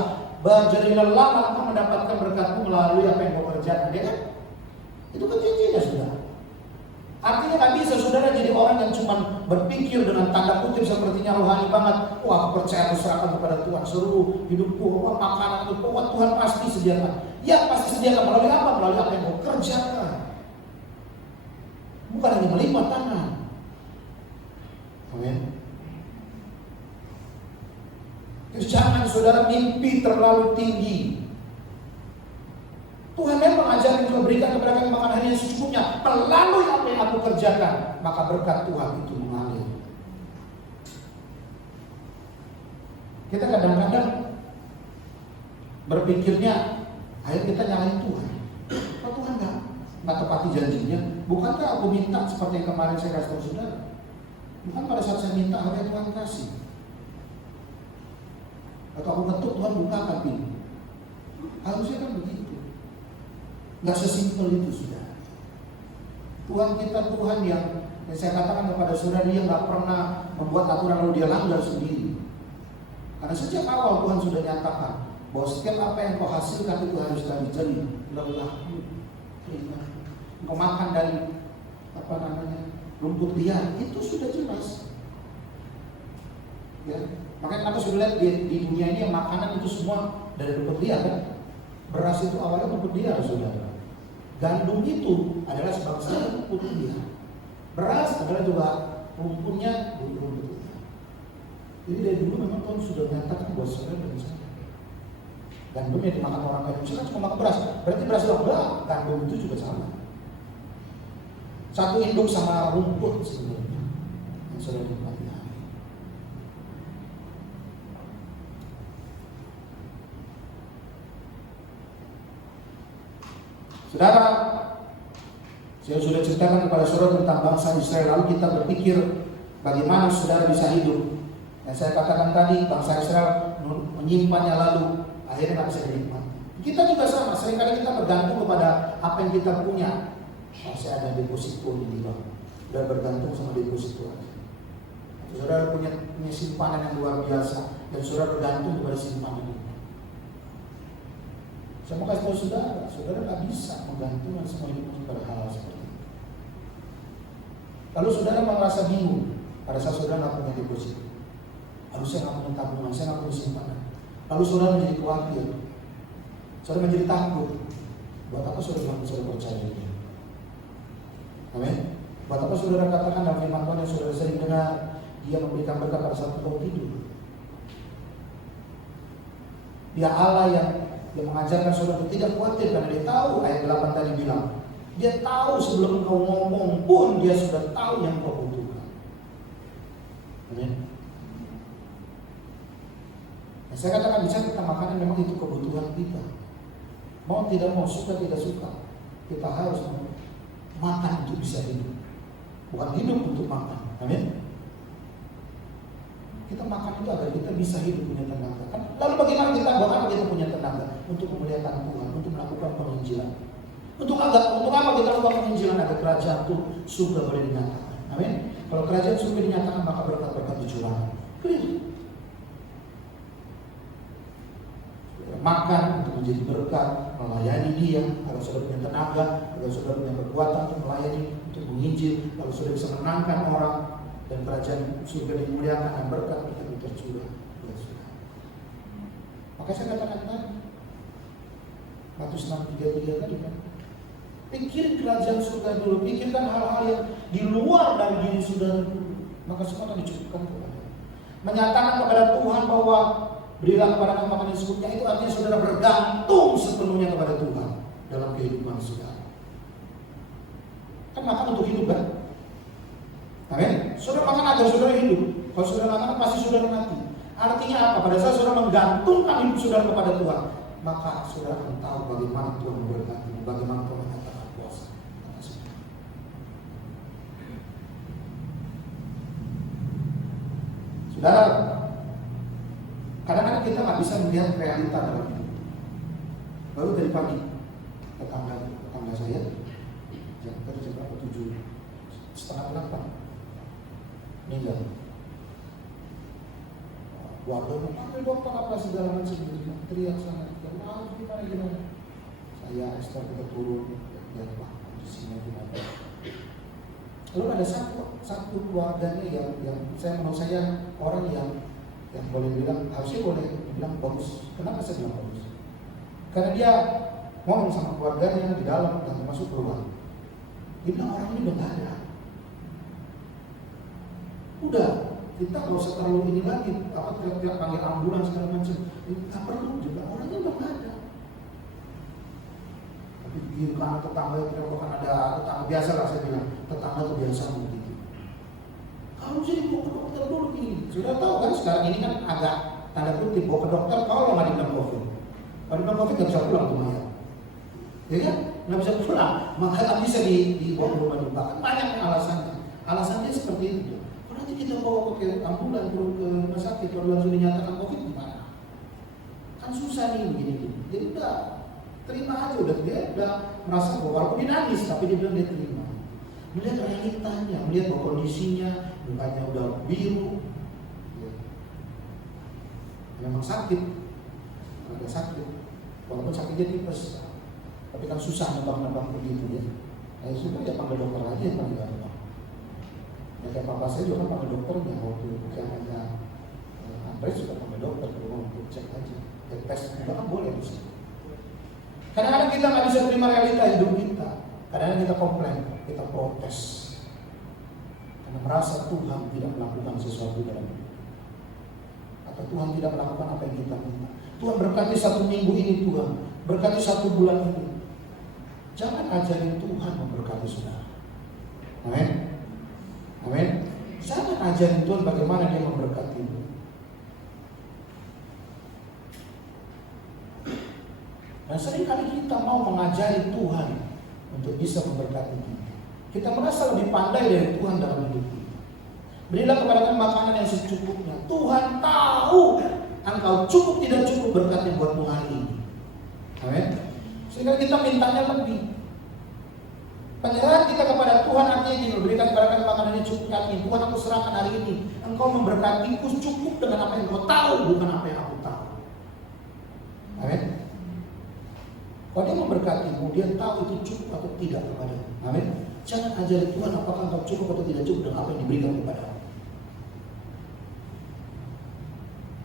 berjadilah lama engkau mendapatkan berkatmu melalui apa yang kau kerjakan. Dia kan? Itu kan janjinya saudara. Artinya nggak bisa saudara jadi orang yang cuma berpikir dengan tanda kutip sepertinya rohani banget. Wah, aku percaya, aku serahkan kepada Tuhan seluruh hidupku, makanan itu, Tuhan pasti sediakan. Ya pasti sediakan melalui apa? Melalui apa yang kau kerjakan. Bukan hanya melipat tangan. Amin. Jangan saudara mimpi terlalu tinggi. Tuhan memang mengajarkan untuk memberikan kepada kami makan hari yang secukupnya melalui apa yang aku kerjakan, maka berkat Tuhan itu mengalir. Kita kadang-kadang berpikirnya, ayo kita nyalain Tuhan. Kok Tuhan nggak tepati janjinya? Bukankah aku minta seperti yang kemarin saya kasih tahu saudara? Bukan pada saat saya minta apa yang Tuhan kasih? Atau aku ketuk Tuhan bukakan pintu? Harusnya kan begitu. Nggak sesimpel itu sudah. Tuhan kita Tuhan yang saya katakan kepada saudara, dia nggak pernah membuat aturan lalu dia langgar sendiri. Karena sejak awal Tuhan sudah nyatakan bahwa setiap apa yang kau hasilkan itu harus dari jerih, lelah, keringat. Kau makan dari rumput liar, itu sudah jelas. Ya, makanya kita sudah lihat di dunia ini yang makanan itu semua dari rumput liar kan? Beras itu awalnya rumput liar saudara. Gandum itu adalah sebangsa rumput liar. Beras adalah juga rumputnya rumput liar. Jadi dari dulu memang Tuhan sudah menyatakan bahwa saudara dan saya. Gandum yang dimakan orang kaya misalkan cuma makan beras, berarti beras itu enggak, gandum itu juga sama. Satu induk sama rumput sebenarnya yang sudah dinikmati. Saudara, saya sudah ceritakan kepada saudara tentang bangsa Israel. Lalu kita berpikir bagaimana saudara bisa hidup. Yang saya katakan tadi, bangsa Israel menyimpannya lalu akhirnya nggak bisa dinikmati. Kita juga sama, seringkali kita bergantung kepada apa yang kita punya. Saya ada deposito di bank, sudah bergantung sama deposito. Saudara punya simpanan yang luar biasa dan saudara bergantung kepada simpanan itu. Saya mau kasih tahu saudara nggak bisa menggantungkan semua hidup pada hal seperti itu. Lalu saudara merasa bingung pada saat saudara nggak punya deposito. Lalu saya nggak punya tabungan, saya nggak punya simpanan. Lalu saudara menjadi khawatir, saudara menjadi takut. Buat apa saudara percaya dia? Amin. Buat apa saudara katakan dalam firman Tuhan yang saudara sering dengar, dia memberikan berkat pada saat kau tidur. Dia Allah yang mengajarkan saudara tidak khawatir karena dia tahu, ayat 8 tadi bilang, dia tahu sebelum engkau ngomong pun dia sudah tahu yang kau butuhkan. Amin. Nah, saya katakan bisa kita makanan memang itu kebutuhan kita. Mau tidak mau, suka tidak suka, kita harus makan untuk bisa hidup. Bukan hidup untuk makan. Amin. Kita makan itu agar kita bisa hidup punya tenaga. Lalu bagaimana kita buat apa kita punya tenaga? Untuk memuliakan Tuhan, untuk melakukan penginjilan. Untuk apa kita lakukan penginjilan agar kerajaan itu surga boleh dinyatakan. Amin. Kalau kerajaan surga dinyatakan maka berkat-berkat dicurahkan. Makan untuk menjadi berkat, melayani dia agar saudara punya tenaga, agar saudara punya kekuatan untuk melayani, untuk menginjil, agar saudara bisa menenangkan orang. dan kerajaan surga dimuliakan dan berkat kita tercurah buat saudara. Maka saya katakan tadi, Matius 6:33 tadi kan, pikirin kerajaan surga dulu, pikirkan hal-hal yang di luar dari diri saudara dulu, maka semua akan dicukupkan kepada. Menyatakan kepada Tuhan bahwa berilah kepada kami makanan yang secukupnya, itu artinya saudara bergantung sepenuhnya kepada Tuhan dalam kehidupan saudara. Kan makan untuk hidup kan? Amin. Saudara makan agar saudara hidup. Kalau saudara makan pasti saudara mati. Artinya apa? Pada saat saudara menggantungkan hidup saudara kepada Tuhan, maka saudara akan tahu bagaimana Tuhan memberkati, bagaimana Tuhan menyatakan kuasa atas saudara. Saudara, kadang-kadang kita nggak bisa melihat realita dalam hidup. Baru dari pagi, tetangga saya, jam berapa? 7:30 meninggal. Keluarga panggil dokter apa segala macam, teriak sangat. Gimana? Saya Esther kita turun, lihat pak kondisinya gimana. Lalu ada satu keluarganya yang menurut saya orang yang boleh bilang, harusnya boleh bilang bagus. Kenapa saya bilang bagus? Karena dia ngomong sama keluarganya di dalam dan termasuk keluar. Dia bilang orang ini udah gak ada. Udah, kita kalau usah terlalu ini lagi, teriak-teriak panggil ambulans segala macam. Tak perlu juga, orangnya udah gak ada. Tapi gimana tetangga yang kan ada tetangga biasa lah saya bilang, tetangga kebiasaan begitu. Kalau jadi bawa ke dokter dulu ini, sudah tahu kan sekarang ini kan agak tanda kutip bawa ke dokter kalau nggak dibilang COVID. Kalau dibilang COVID nggak bisa pulang tuh Maya, ya kan? Nggak bisa pulang, maka nggak bisa dibawa ke rumah juga. Kan banyak yang alasannya. Alasannya seperti itu. Kalau nanti kita bawa ke ambulan ke rumah sakit, kalau langsung dinyatakan COVID gimana? Kan susah nih begini. Jadi udah terima aja, dia udah merasa bahwa walaupun dia nangis, tapi dia bilang dia terima. Melihat realitanya, melihat bahwa kondisinya, mukanya udah biru, ya. Memang sakit, agak sakit, walaupun sakitnya tipes, tapi kan susah nebak-nebak begitu ya. Nah sudah ya panggil dokter aja yang paling gampang. Ya kayak papa saya juga kan panggil dokternya waktu ada Andres juga panggil dokter ke rumah untuk cek aja, tes juga kan boleh di sini. Kadang-kadang kita nggak bisa terima realita hidup kita. Kadang-kadang kita komplain, kita protes. Karena merasa Tuhan tidak melakukan sesuatu dalam hidup. Atau Tuhan tidak melakukan apa yang kita minta. Tuhan berkati 1 minggu ini Tuhan. Berkati 1 bulan ini. Jangan ajarin Tuhan memberkati saudara. Amin. Amin. Jangan ajarin Tuhan bagaimana dia memberkatimu. Dan seringkali kita mau mengajari Tuhan untuk bisa memberkati kita. Kita merasa lebih pandai dari Tuhan dalam hidup kita. Berilah kepada kami makanan yang secukupnya. Tuhan tahu engkau cukup tidak cukup berkatnya buatmu hari ini. Amin. Sehingga kita mintanya lebih. Penyerahan kita kepada Tuhan artinya ini, berikan kepada kami makanan yang cukup kami. Tuhan, aku serahkan hari ini. Engkau memberkatiku cukup dengan apa yang engkau tahu, bukan apa yang aku tahu. Amin. Kalau dia memberkatimu, dia tahu itu cukup atau tidak kepadamu. Amin. Jangan ajari Tuhan apakah engkau cukup atau tidak cukup dengan apa yang diberikan kepadamu.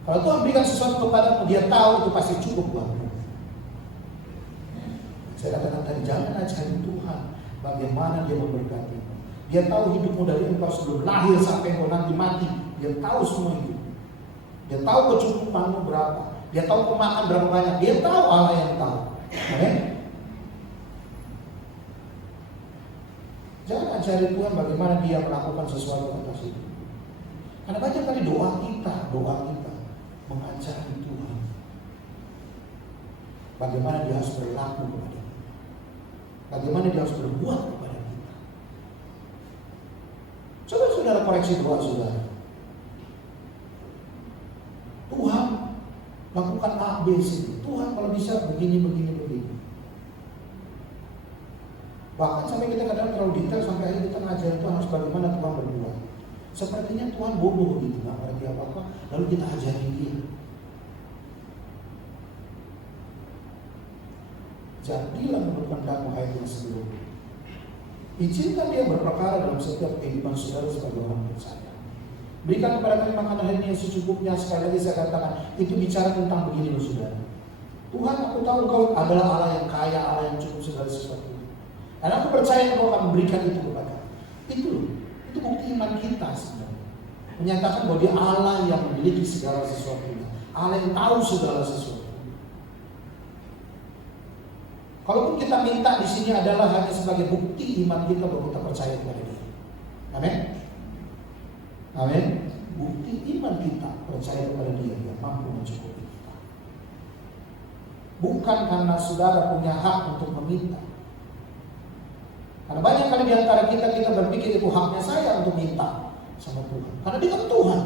Kalau Tuhan berikan sesuatu kepadamu, dia tahu itu pasti cukup buatmu. Saya katakan tadi, jangan ajari Tuhan bagaimana dia memberkatimu. Dia tahu hidupmu dari engkau sebelum lahir sampai engkau nanti mati. Dia tahu semua itu. Dia tahu kecukupanmu berapa. Dia tahu kemakan berapa banyak. Dia tahu Allah yang tahu. Amin. Jangan ajari Tuhan bagaimana dia melakukan sesuatu atas itu. Karena banyak kali doa kita mengajari Tuhan bagaimana dia harus berlaku kepada kita, bagaimana dia harus berbuat kepada kita. Coba saudara koreksi doa saudara. Tuhan lakukan A, B, C. Tuhan kalau bisa begini. Bahkan sampai kita kadang terlalu detail sampai akhirnya kita ngajarin Tuhan harus bagaimana Tuhan berbuat. Sepertinya Tuhan bodoh gitu, nggak ngerti apa-apa, lalu kita ajarin dia. Jadilah menurut kehendak-Mu ayat yang sebelumnya. Izinkan dia berperkara dalam setiap kehidupan saudara sebagai orang percaya. Berikan kepada kami makan hari ini yang secukupnya. Sekali lagi saya katakan, itu bicara tentang begini loh saudara. Tuhan, aku tahu Engkau adalah Allah yang kaya, Allah yang cukup segala sesuatu. Dan aku percaya Engkau akan memberikan itu kepada kami. Itu loh, itu bukti iman kita sebenarnya. Menyatakan bahwa Dia Allah yang memiliki segala sesuatunya, Allah yang tahu segala sesuatu. Kalaupun kita minta di sini adalah hanya sebagai bukti iman kita bahwa kita percaya kepada Dia. Amin. Amin. Bukti iman kita percaya kepada Dia yang mampu mencukupi kita. Bukan karena saudara punya hak untuk meminta. Karena banyak kali di antara kita berpikir itu haknya saya untuk minta sama Tuhan. Karena Dia kan Tuhan.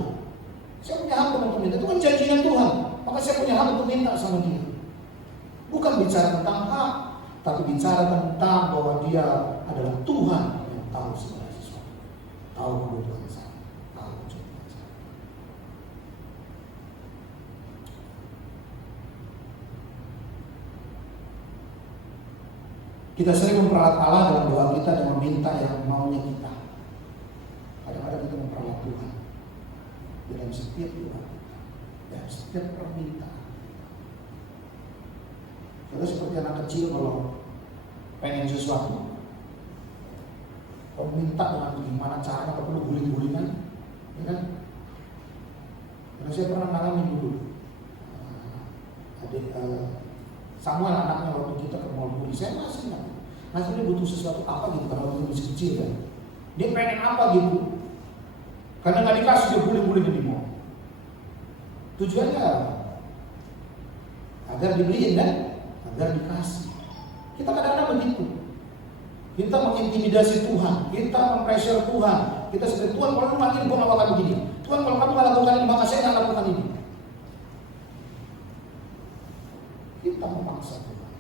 Saya punya hak untuk minta. Itu kan janjinya Tuhan. Maka saya punya hak untuk minta sama Dia. Bukan bicara tentang hak, tapi bicara tentang bahwa Dia adalah Tuhan yang tahu segala sesuatu. Tahu kebutuhan saya, tahu kebutuhan saya. Kita sering memperalat Allah dalam doa kita dan meminta yang maunya kita. Kadang-kadang kita memperalat Tuhan dalam setiap doa kita, dalam setiap permintaan. Kita seperti anak kecil kalau pengen sesuatu, kalau minta dengan gimana caranya, tak perlu guling-gulingan, ya kan? Karena saya pernah ngalamin dulu, adik Samuel anaknya waktu kita ke mall beli, saya masih ingat. Nanti dia butuh sesuatu apa gitu, karena waktu masih kecil kan. Dia pengen apa gitu, karena nggak dikasih dia guling-guling di mall. Tujuannya agar dibeliin kan, agar dikasih. Kita kadang-kadang begitu. Kita mengintimidasi Tuhan, kita mempressure Tuhan. Kita seperti Tuhan, kalau lu mati gue gak bakal begini. Tuhan, kalau kamu gak lakukan ini, maka saya gak lakukan ini. Kita memaksa Tuhan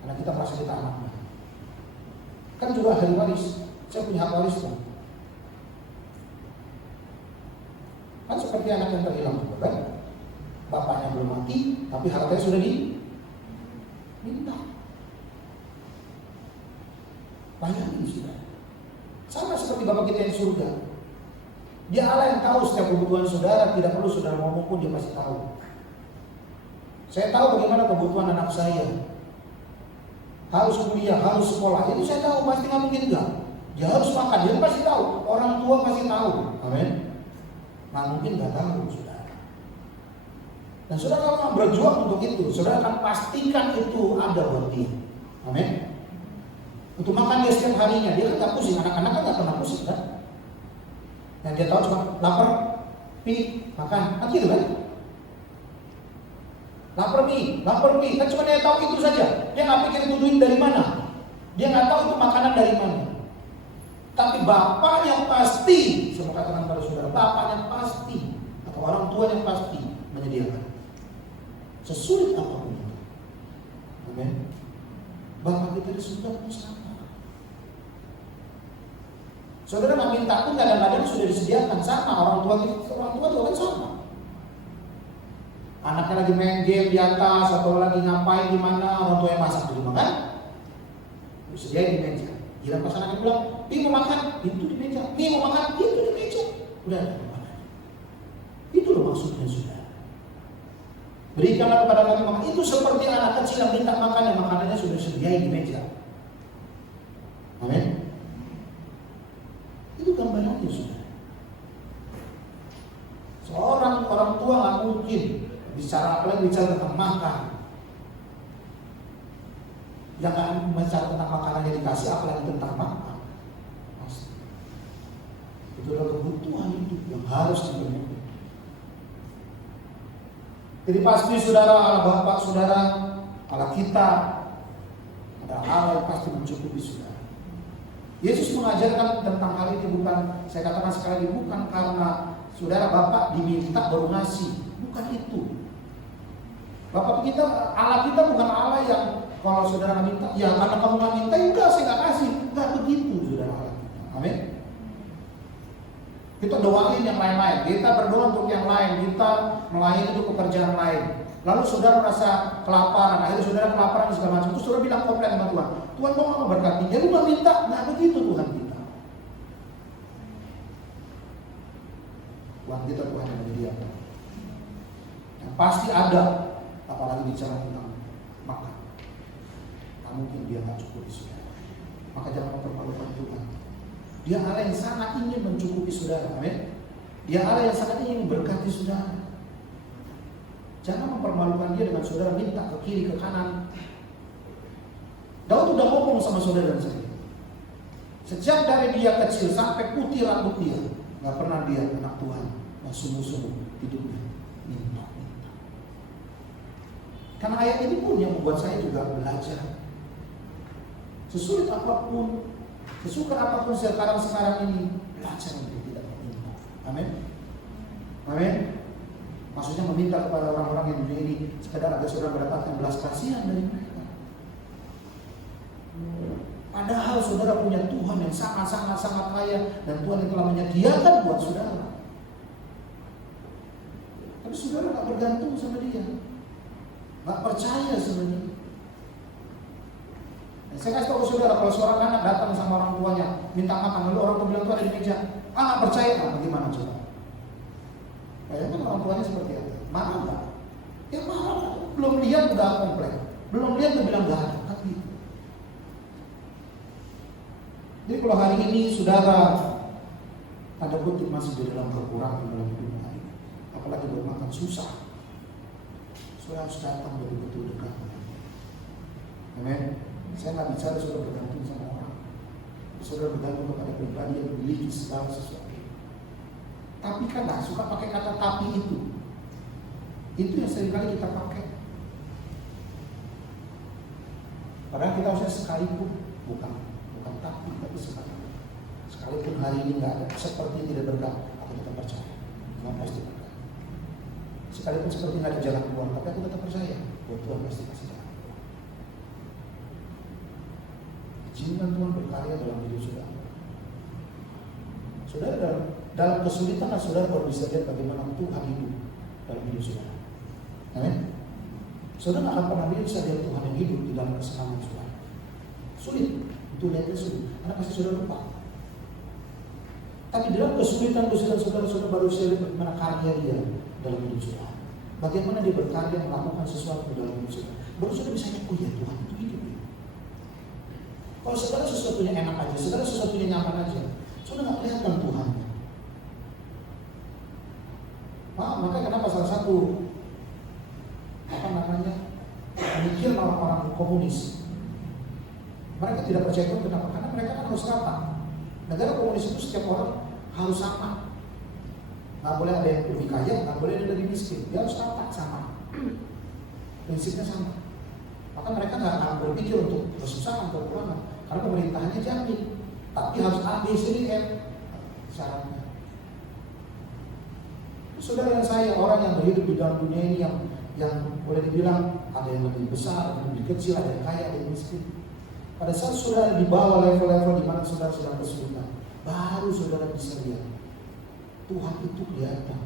karena kita merasa kita anaknya. Kan juga ahli waris, saya punya hak waris kan. Kan seperti anak yang terhilang juga kan. Bapaknya belum mati, tapi hartanya sudah diminta. Bayangin sudah. Sama seperti Bapak kita yang surga. Dia Allah yang tahu setiap kebutuhan saudara, tidak perlu saudara ngomong pun dia pasti tahu. Saya tahu bagaimana kebutuhan anak saya. Harus kuliah, harus sekolah. Itu saya tahu, pasti nggak mungkin enggak. Dia harus makan, dia pasti tahu. Orang tua pasti tahu. Amin. Nggak mungkin nggak tahu, saudara. Dan saudara kalau berjuang untuk itu, saudara akan pastikan itu ada buat dia. Amin. Untuk makan dia setiap harinya, dia kan nggak pusing. Anak-anak kan nggak pernah pusing kan. Yang dia tahu cuma lapar, makan, kan gitu kan. Lapar nih, kan cuma dia tahu itu saja. Dia nggak pikir itu duit dari mana. Dia nggak tahu itu makanan dari mana. Tapi Bapak yang pasti, saya mau katakan pada saudara, Bapak yang pasti atau orang tua yang pasti menyediakan. Sesulit apapun itu. Amin. Bapak kita di surga pun sama. Saudara nggak minta pun kadang-kadang sudah disediakan sama orang tua juga kan sama. Anaknya lagi main game di atas atau lagi ngapain di mana, orang tua yang masak di rumah kan? Disediain di meja. Gila pas anaknya bilang, "Pi mau makan?" Itu di meja. "Pi mau makan?" Itu di meja. Udah ada makanan. Itu loh maksudnya saudara. Berikanlah kepada kami makan. Itu seperti anak kecil yang minta makan dan makanannya sudah disediain di meja. Amin. Itu gambarannya saudara. Seorang orang tua nggak mungkin bicara apalagi bicara tentang makan. Jangan bicara tentang makanan yang dikasih, apalagi tentang makan. Pasti. Itu adalah kebutuhan hidup yang harus dipenuhi. Jadi pasti saudara, Allah Bapak saudara, Allah kita, ada Allah yang pasti mencukupi saudara. Yesus mengajarkan tentang hal ini bukan, saya katakan sekali lagi, bukan karena saudara Bapak diminta baru ngasih, bukan itu. Bapak kita, Allah kita bukan Allah yang kalau saudara minta, ya karena kamu nggak minta, ya udah saya nggak kasih, nggak begitu saudara Allah kita. Amin. Kita doain yang lain-lain, kita berdoa untuk yang lain, kita melayani untuk pekerjaan lain. Lalu saudara merasa kelaparan, akhirnya saudara kelaparan segala macam, terus saudara bilang komplain sama Tuhan, Tuhan mau nggak berkati? Ya lu nggak minta, nggak begitu Tuhan kita. Tuhan kita Tuhan yang menyediakan. Yang pasti ada, apalagi bicara tentang makan. Tak mungkin dia nggak cukupi saudara. Maka jangan mempermalukan Tuhan. Dia Allah yang sangat ingin mencukupi saudara. Amin. Dia Allah yang sangat ingin memberkati saudara. Jangan mempermalukan dia dengan saudara minta ke kiri ke kanan. Daud udah ngomong sama saudara dan saya. Sejak dari dia kecil sampai putih rambut dia, nggak pernah dia anak Tuhan yang sungguh-sungguh hidupnya minta. Karena ayat ini pun yang membuat saya juga belajar. Sesulit apapun, sesuka apapun sekarang ini, belajar untuk tidak meminta. Amin. Amin. Maksudnya meminta kepada orang-orang yang dunia ini sekadar agar saudara mendapatkan belas kasihan dari mereka. Padahal saudara punya Tuhan yang sangat kaya dan Tuhan yang telah menyediakan buat saudara. Tapi saudara gak bergantung sama dia, gak percaya sama dia. Saya kasih tahu ke saudara, kalau seorang anak datang sama orang tuanya minta makan, lalu orang tua bilang tuh ada di meja, gak percaya, bagaimana coba? Kayaknya orang tuanya seperti apa? Marah gak? Ya marah, belum lihat udah komplain, belum lihat udah bilang gak ada. Jadi kalau hari ini saudara tanda kutip masih di dalam kekurangan dalam hidup hari, apalagi bermakan susah, saudara harus datang betul-betul dekat. Amin. Saya nggak bicara saudara bergantung sama orang, saudara bergantung kepada pribadi yang memiliki segala sesuatu. Tapi kan nggak suka pakai kata tapi itu yang seringkali kita pakai. Padahal kita harusnya sekalipun bukan tapi sekalipun hari ini nggak ada, seperti tidak berkah, aku tetap percaya, Tuhan pasti berkah. Sekalipun seperti nggak ada jalan keluar, tapi aku tetap percaya, bahwa Tuhan pasti kasih jalan. Izinkan Tuhan berkarya dalam hidup saudara. Saudara dalam kesulitan, saudara baru bisa lihat bagaimana Tuhan hidup dalam hidup saudara. Amin. Saudara nggak akan pernah bisa lihat Tuhan yang hidup di dalam kesenangan saudara. Sulit. Itu lihatnya sulit, karena pasti saudara lupa. Tapi dalam kesulitan saudara baru bisa lihat bagaimana karya dia dalam hidup saudara. Bagaimana dia berkarya melakukan sesuatu dalam hidup saudara. Baru saudara bisa lihat, oh ya Tuhan itu hidup. Kalau saudara sesuatunya enak aja, saudara sesuatunya nyaman aja, saudara nggak kelihatan Tuhan. Makanya kenapa salah satu pemikiran orang-orang komunis, mereka tidak percaya Tuhan. Kenapa? Karena mereka kan harus rata. Negara komunis itu setiap orang harus sama. Nggak boleh ada yang lebih kaya, nggak boleh ada yang lebih miskin. Dia harus rata sama. Prinsipnya sama. Maka mereka nggak berpikir untuk kesusahan atau kekurangan, karena pemerintahannya jamin. Tapi harus A, B, C, D, F syaratnya. Saudara dan saya, orang yang berhidup di dalam dunia ini yang boleh dibilang ada yang lebih besar, ada yang lebih kecil, ada yang kaya, ada yang miskin. Pada saat saudara di bawah level-level di mana saudara sedang kesulitan, baru saudara bisa lihat Tuhan itu kelihatan.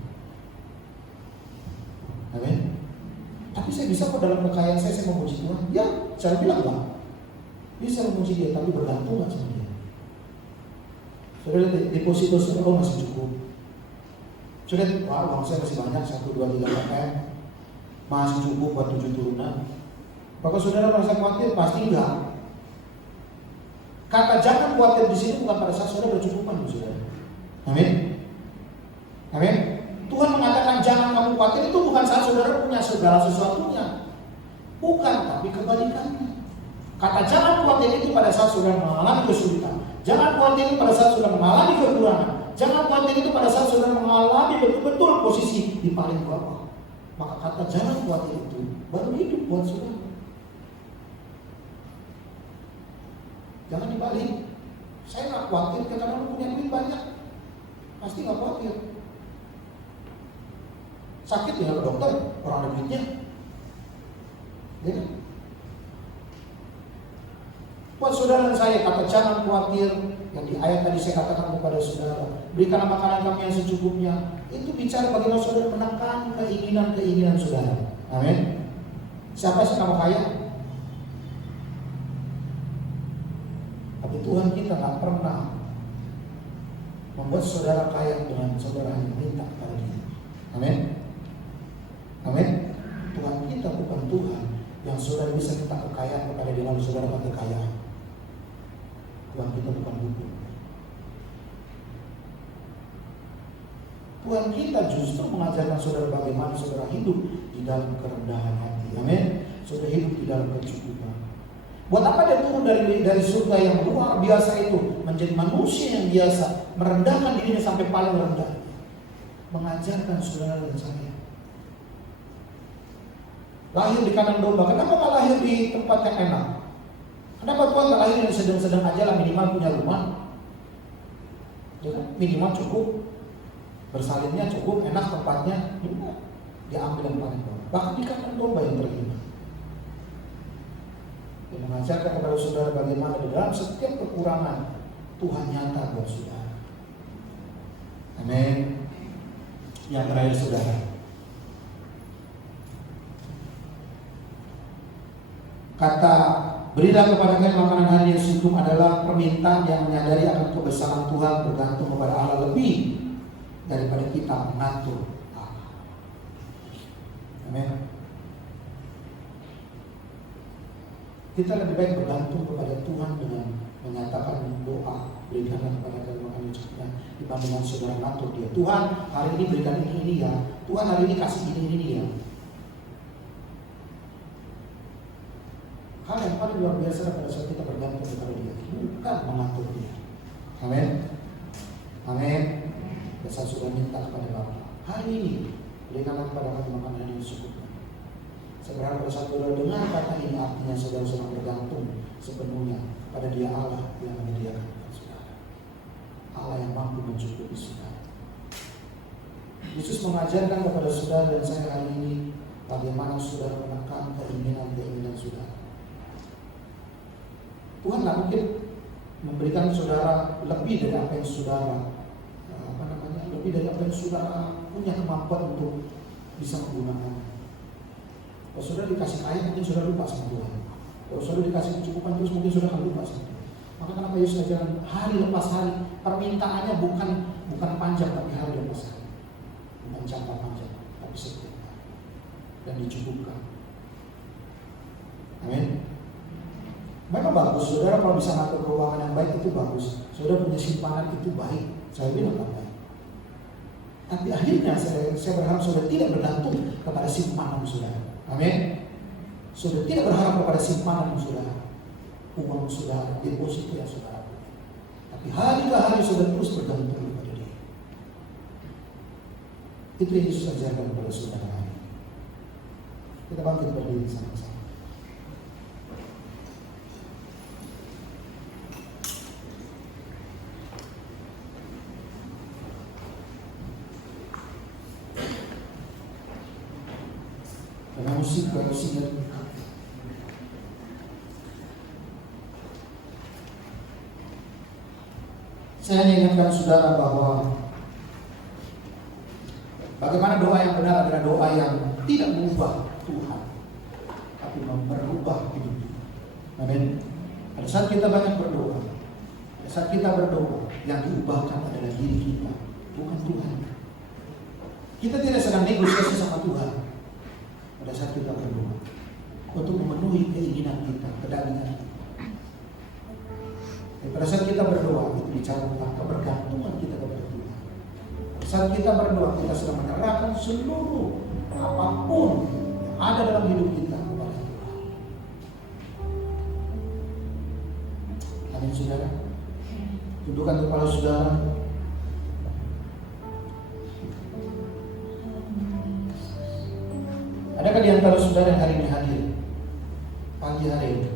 Amin. Tapi saya bisa kok dalam kekayaan saya memuji Tuhan. Ya, saya bilang bang, bisa memuji dia, tapi bergantung nggak sama dia. Saudara deposito saudara masih cukup. Saudara, uang saya masih banyak, 1, 2, 3 KM, masih cukup buat 7 turunan. Maka saudara merasa khawatir? Pasti enggak. Kata jangan khawatir di sini bukan pada saat saudara bercukupan, saudara. Amin. Amin. Tuhan mengatakan jangan kamu khawatir itu bukan saat saudara punya segala sesuatunya. Bukan, tapi kebalikannya. Kata jangan khawatir itu pada saat saudara mengalami kesulitan. Jangan khawatir itu pada saat saudara mengalami kekurangan. Jangan khawatir itu pada saat saudara mengalami betul-betul posisi di paling bawah. Maka kata jangan khawatir itu baru hidup buat saudara. Jangan dibalik. Saya nggak khawatir karena kamu punya duit banyak. Pasti nggak khawatir. Sakit ya ke dokter, orang ada duitnya. Ya kan? Buat saudara dan saya, kata jangan khawatir yang di ayat tadi saya katakan kepada saudara, berikanlah makanan kami yang secukupnya. Itu bicara bagaimana saudara menekan keinginan-keinginan saudara. Amin. Siapa sih kamu kaya? Tapi Tuhan kita nggak pernah membuat saudara kaya dengan saudara hanya minta kepada dia. Amin. Amin. Tuhan kita bukan Tuhan yang saudara bisa minta kekayaan kepada dia lalu saudara dapat kekayaan. Tuhan kita bukan hukum. Tuhan kita justru mengajarkan saudara bagaimana saudara hidup di dalam kerendahan hati. Amin. Saudara hidup di dalam kecukupan. Buat apa dia turun dari surga yang luar biasa itu menjadi manusia yang biasa, merendahkan dirinya sampai paling rendah, mengajarkan saudara dan saya. Lahir di kandang domba, kenapa nggak lahir di tempat yang enak? Kenapa Tuhan nggak lahir yang sedang-sedang aja lah, minimal punya rumah, ya kan? Minimal cukup, bersalinnya cukup, enak tempatnya, dia ambil yang paling bawah. Bahkan di kandang domba yang terhina. Dia mengajarkan kepada saudara bagaimana di dalam setiap kekurangan Tuhan nyata buat saudara. Amin. Yang terakhir saudara, kata berilah kepada kalian makanan hari yang cukup adalah permintaan yang menyadari akan kebesaran Tuhan, bergantung kepada Allah lebih daripada kita mengatur Allah. Amin. Kita lebih baik bergantung kepada Tuhan dengan menyatakan doa, berikanlah kepada kami makanan yang cukup, dibandingkan saudara mengatur dia. Tuhan hari ini berikan ini ya, Tuhan hari ini kasih ini ya. Hal yang paling luar biasa pada saat kita bergantung kepada dia, bukan mengatur dia. Amin. Amin. Dan saya sudah minta kepada Bapa, hari ini berikanlah kepada kami makanan yang cukup. Saya berharap pada saat saudara dengar kata ini, artinya saudara sedang bergantung sepenuhnya pada dia Allah yang menyediakan kepada saudara. Allah yang mampu mencukupi saudara. Yesus mengajarkan kepada saudara dan saya hari ini bagaimana saudara menekan keinginan saudara. Tuhan tidak mungkin memberikan saudara lebih dari apa yang saudara lebih dari apa yang saudara punya kemampuan untuk bisa menggunakannya. Kalau saudara dikasih kaya mungkin saudara lupa sama Tuhan. Kalau saudara dikasih kecukupan terus mungkin saudara akan lupa sama Tuhan. Maka kenapa Yesus ajarkan hari lepas hari, permintaannya bukan panjang tapi hari lepas hari, bukan jangka panjang tapi setiap hari dan dicukupkan. Amin. Memang bagus, saudara kalau bisa ngatur keuangan yang baik itu bagus. Saudara punya simpanan itu baik, saya bilang baik. Tapi akhirnya saya berharap saudara tidak bergantung kepada simpanan saudara. Amin. Saudara tidak berharap kepada simpanan saudara, uang saudara, deposito yang saudara. Tapi hari ke hari saudara terus bergantung kepada dia. Itu yang Yesus ajarkan kepada saudara. Kita bangkit berdiri sama-sama. Musik saya ingatkan saudara bahwa bagaimana doa yang benar adalah doa yang tidak mengubah Tuhan, tapi merubah hidup kita. Amin. Pada saat kita banyak berdoa, pada saat kita berdoa, yang diubahkan adalah diri kita, bukan Tuhan. Kita tidak sedang negosiasi sama Tuhan. Pada saat kita berdoa untuk memenuhi keinginan kita, kedagingan kita. Pada saat kita berdoa itu bicara tentang kebergantungan kita kepada Tuhan. Pada saat kita berdoa kita sedang menyerahkan seluruh apapun yang ada dalam hidup kita kepada Tuhan. Amin saudara. Tundukkan kepala saudara. Adakah di antara saudara yang hari ini hadir? Pagi hari ini.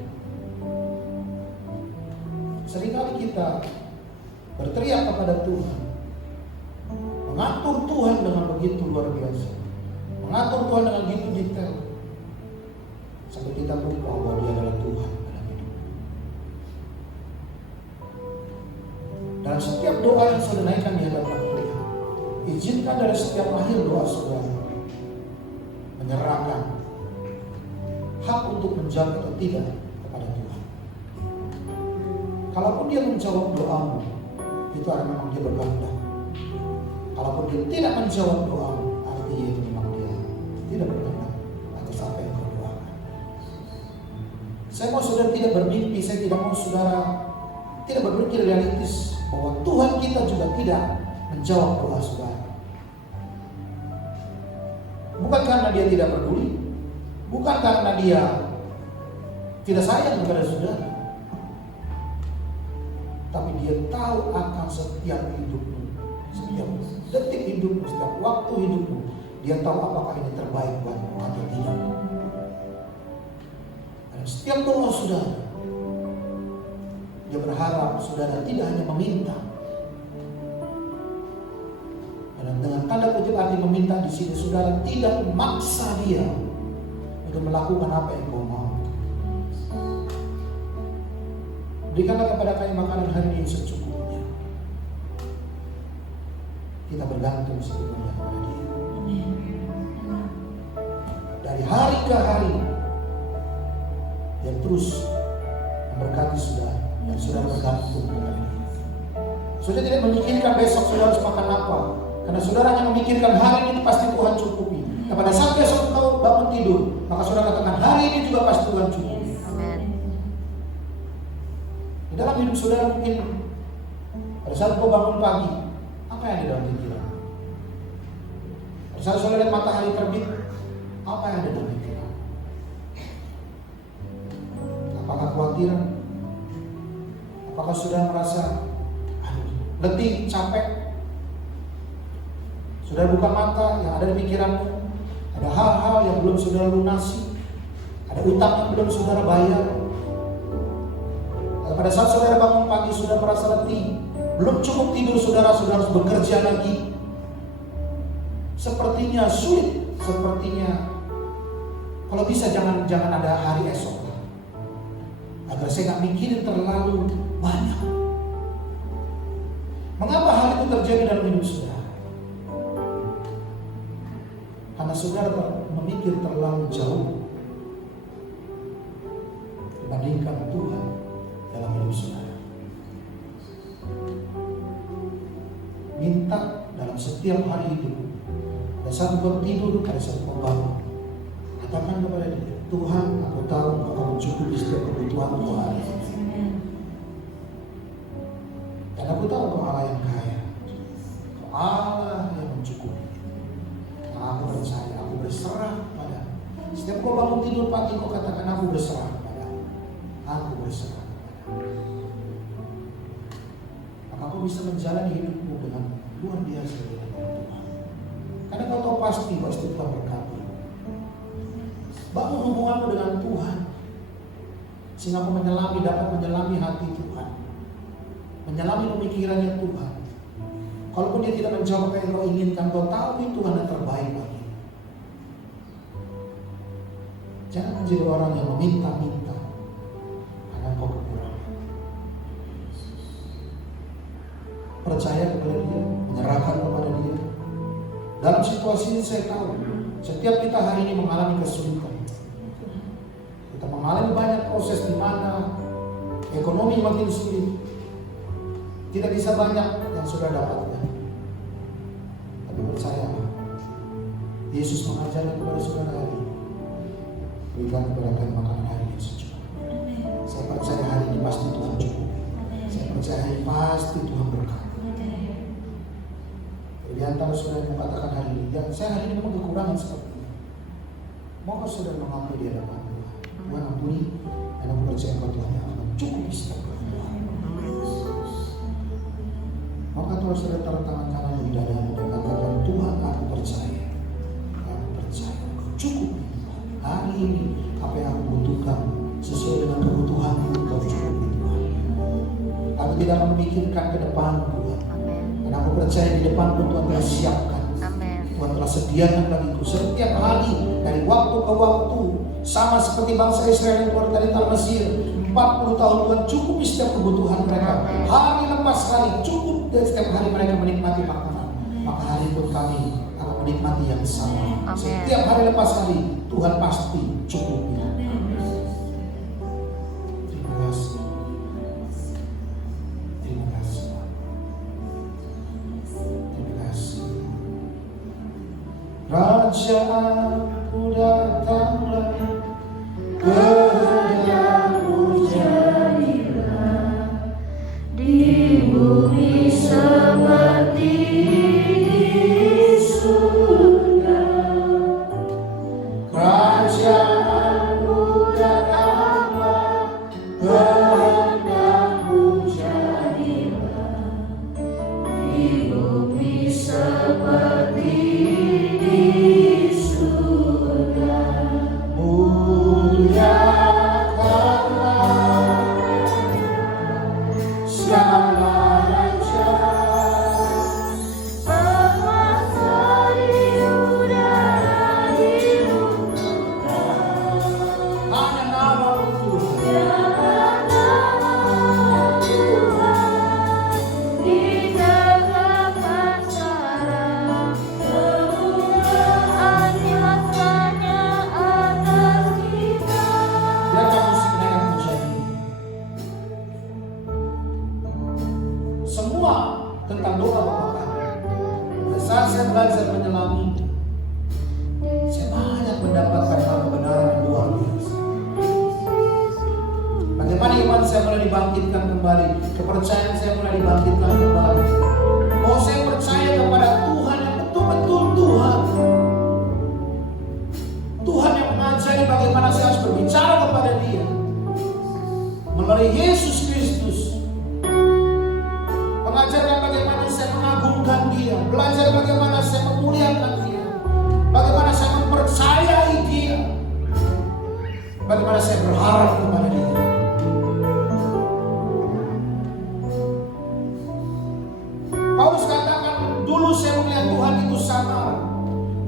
Seringkali kita berteriak kepada Tuhan, mengatur Tuhan dengan begitu luar biasa, mengatur Tuhan dengan begitu detail, sampai kita lupa bahwa Dia adalah Tuhan dalam hidup. Dalam setiap doa yang saudara naikkan di hadapan Tuhan, izinkan dari setiap akhir doa saudara menyerahkan hak untuk menjawab atau tidak kepada Tuhan. Kalaupun Dia menjawab doamu, itu artinya memang dia berkehendak. Kalaupun dia tidak menjawab doamu, artinya itu memang dia tidak berkehendak atas apa yang kau doakan. Saya mau saudara tidak bermimpi, saya tidak mau saudara tidak berpikir realistis bahwa Tuhan kita juga tidak menjawab doa saudara. Bukan karena dia tidak peduli, bukan karena dia tidak sayang kepada saudara, tapi dia tahu akan setiap hidupmu, setiap detik hidupmu, setiap waktu hidupmu. Dia tahu apakah ini terbaik buatmu atau tidak. Dan setiap doa saudara, dia berharap saudara tidak hanya meminta. Dan dengan tanda kutip arti meminta di sini, saudara tidak memaksa dia untuk melakukan apa yang kau mau. Berikanlah kepada kami makanan hari ini secukupnya. Kita bergantung sepenuhnya kepada Dia. Dari hari ke hari, Dia terus memberkati saudara dan saudara bergantung kepada Dia. Saudara tidak memikirkan besok saudara harus makan apa, karena saudara hanya memikirkan hari ini pasti Tuhan cukupi. Dan pada saat besok kau bangun tidur, maka saudara katakan hari ini juga pasti Tuhan cukupi. Di dalam hidup saudara mungkin pada saat kau bangun pagi, apa yang ada dalam pikiran? Pada saat saudara lihat matahari terbit, apa yang ada dalam pikiran? Apakah kekhawatiran? Apakah saudara merasa letih, capek? Saudara buka mata, yang ada di pikiranmu ada hal-hal yang belum saudara lunasi, ada utang yang belum saudara bayar. Pada saat saudara bangun pagi sudah merasa letih, belum cukup tidur saudara harus bekerja lagi. Sepertinya sulit, sepertinya kalau bisa jangan ada hari esok, agar saya nggak mikirin terlalu banyak. Mengapa hal itu terjadi dalam hidup saudara? Karena saudara memikir terlalu jauh dibandingkan Tuhan dalam hidup saudara. Minta dalam setiap hari hidup. Pada saat kau tidur, pada saat kau bangun, katakan kepada Dia, Tuhan, aku tahu Engkau akan mencukupi setiap kebutuhanku hari ini. Dan aku tahu Engkau Allah yang kaya, Engkau Allah yang mencukupi. Nah, aku percaya, aku berserah pada. Setiap kau bangun tidur pagi, kau katakan aku berserah pada. Aku berserah. Maka kau bisa menjalani hidupmu dengan luar biasa dengan Tuhan. Karena kau tahu pasti Tuhan berkati. Bangun hubunganmu dengan Tuhan, sehingga kau dapat menyelami hati Tuhan, menyelami pemikirannya Tuhan. Kalaupun Dia tidak menjawab apa yang kau inginkan, kau tahu itu Tuhan yang terbaik bagi. Jangan menjadi orang yang meminta-minta karena kau kekurangan. Percaya kepada Dia, menyerahkan kepada Dia. Dalam situasi ini saya tahu, setiap kita hari ini mengalami kesulitan. Kita mengalami banyak proses di mana ekonomi makin sulit. Tidak bisa banyak yang sudah dapatkan. Tapi percaya, Yesus mengajarkan kepada saudara hari ini, berikan kepada kami makanan hari ini secukupnya. Saya percaya hari ini pasti Tuhan cukup. Saya percaya hari ini pasti Tuhan berkati. Di antara saudara yang mengatakan hari ini, saya hari ini memang kekurangan seperti ini. Mohon saudara mengakui di hadapan Tuhan. Tuhan ampuni, dan aku percaya bahwa Tuhan yang akan mencukupi setiap kebutuhan. Maka Tuhan saudara taruh tangan kanan di dadamu dan katakan, Tuhan aku percaya, cukupi hari ini apa yang aku butuhkan sesuai dengan kebutuhanmu. Kau cukupi Tuhan. Aku tidak akan memikirkan ke depan Tuhan. Dan aku percaya di depan pun Tuhan telah siapkan. Tuhan telah sediakan bagiku setiap hari dari waktu ke waktu, sama seperti bangsa Israel yang keluar dari tanah Mesir. 40 tahun Tuhan cukupi setiap kebutuhan mereka. Hari lepas hari cukup, dan setiap hari mereka menikmati makanan. Maka hari pun kami akan menikmati yang sama. Setiap hari lepas hari Tuhan pasti cukupi. Terima kasih. Terima kasih. Kerajaanmu datanglah, kehendakmu jadilah di bumi seperti di surga. Kerajaanmu datanglah, kehendakmu jadilah Di bumi seperti di surga. muliakanlah segala raja, Penguasa di udara diruntuhkan. hanya nama Tuhan. Biarkan musik mereka menjadi semua tentang doa Bapa kami. Pada saat saya belajar menyelami, saya banyak mendapatkan hal kebenaran yang luar biasa. Bagaimana iman saya mulai dibangkitkan kembali, kepercayaan saya mulai dibangkitkan kembali. Bahwa saya percaya kepada Tuhan yang betul-betul Tuhan. Tuhan yang mengajari bagaimana saya harus berbicara kepada Dia melalui Yesus Kristus. Mengajarkan bagaimana saya mengagungkan Dia, belajar bagaimana saya memuliakan Dia, bagaimana saya mempercayai Dia, bagaimana saya berharap kepada Dia. Paulus katakan, dulu saya melihat Tuhan itu samar,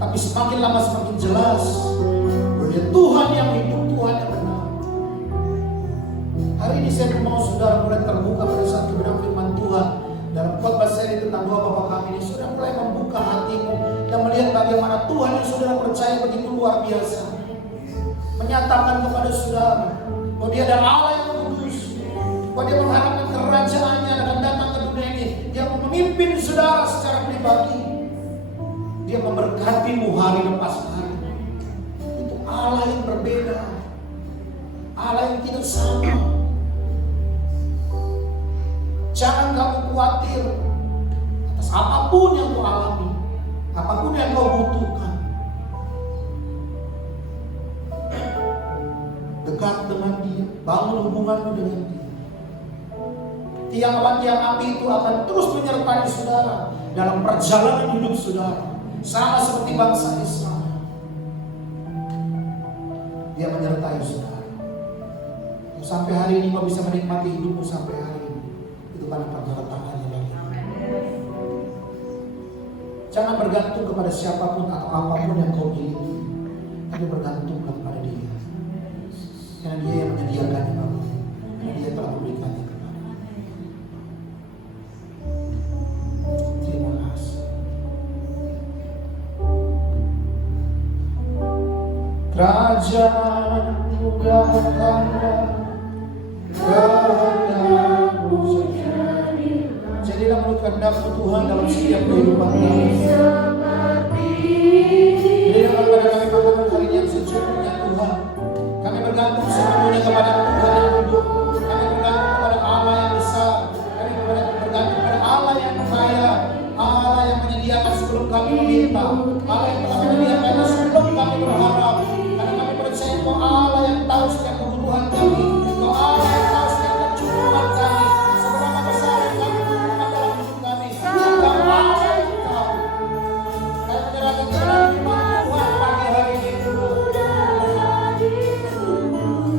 tapi semakin lama semakin jelas bahwa Dia Tuhan yang hidup, Tuhan yang benar. Hari ini saya mau saudara mulai terbuka pada saat kebenaran firman Tuhan. Dalam khotbah saya tentang doa Bapa kami ini, saudara mulai membuka hatimu dan melihat bagaimana Tuhan yang saudara percaya begitu luar biasa, menyatakan kepada saudara bahwa Dia adalah Allah yang kudus, bahwa Dia mengharapkan kerajaannya akan datang ke dunia ini. Dia memimpin saudara secara pribadi. Dia memberkatimu hari lepas hari. Itu Allah yang berbeda, Allah yang tidak sama. Jangan kamu khawatir atas apapun yang kau alami, apapun yang kau butuhkan. Dekat dengan Dia, bangun hubunganmu dengan Dia. Tiang api itu akan terus menyertai saudara dalam perjalanan hidup saudara. Sama seperti bangsa Israel, Dia menyertai saudara. Sampai hari ini kau bisa menikmati hidupmu sampai hari ini, itu karena pertolongan tangannya lagi. Jangan bergantung kepada siapapun atau apapun yang kau miliki, tapi bergantunglah kepada Dia. Karena Dia yang menyediakannya bagimu, karena Dia telah memberikannya kepada. Terima kasih. Kerajaan-Mu datanglah, kehendak-Mu jadilah. Jadilah menurut kehendak-Mu Tuhan dalam setiap kehidupan kami. Berilah kepada kami makanan hari ini yang secukupnya Tuhan. Kami bergantung sepenuhnya kepada Tuhan yang hidup. Kami bergantung kepada Allah yang besar. Kami bergantung kepada Allah yang kaya, Allah yang menyediakan sebelum kami meminta, Allah yang telah menyediakannya sebelum kami berharap. Karena kami percaya bahwa Allah yang tahu setiap kebutuhan kami, bahwa Allah yang tahu setiap kecukupan kami, seberapa besar yang kami butuhkan dalam hidup kami. Dan Allah yang tahu. Kami menyerahkan kebenaran firman Tuhan pagi hari ini.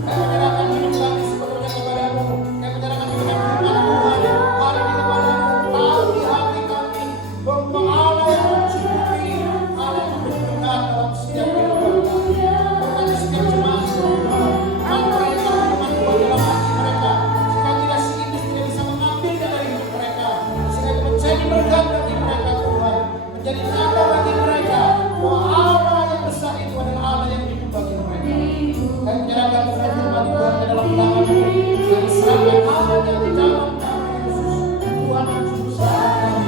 Kami menyerahkan hidup kami sepenuhnya kepadamu. Kami menyerahkan kebenaran firman Tuhan hari ini kepadamu. Tahu di hati kami bahwa Allah yang mencukupi, Allah yang berkenan dalam setiap kehidupan kami. Berkati setiap jemaat Tuhan, manfaatkan firman Tuhan dalam hati mereka, sehingga tidak sedikit tidak bisa mengambilnya dari hidup mereka, sehingga itu menjadi berkat bagi mereka Tuhan, menjadi tanda bagi mereka bahwa Allah yang besar itu adalah Allah yang hidup bagi mereka. Kami menyerahkan firman Tuhan ke dalam tangan-Mu, kami serahkan hanya di dalam nama Yesus, Tuhan dan Juru Selamat kami.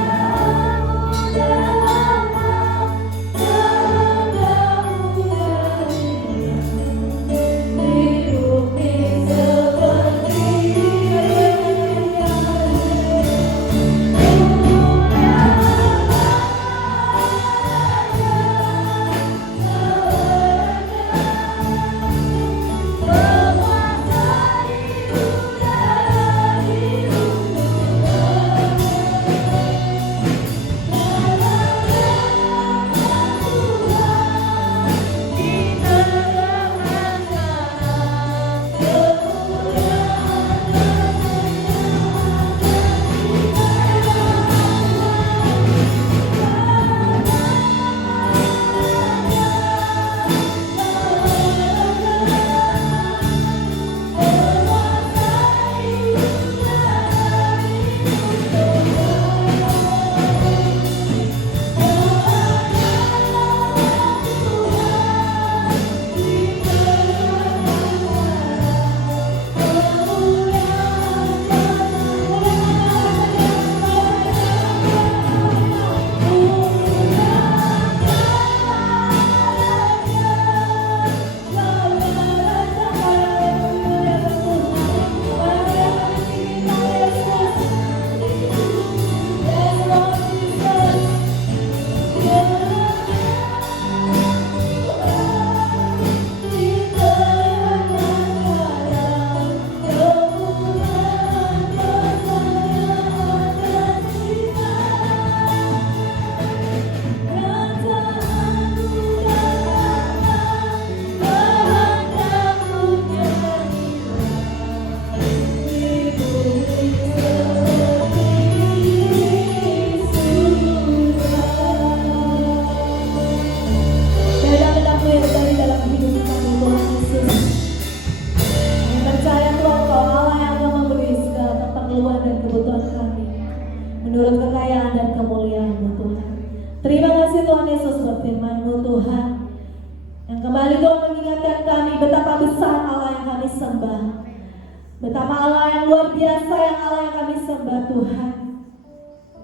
Betapa Allah yang luar biasa, yang Allah yang kami sembah Tuhan.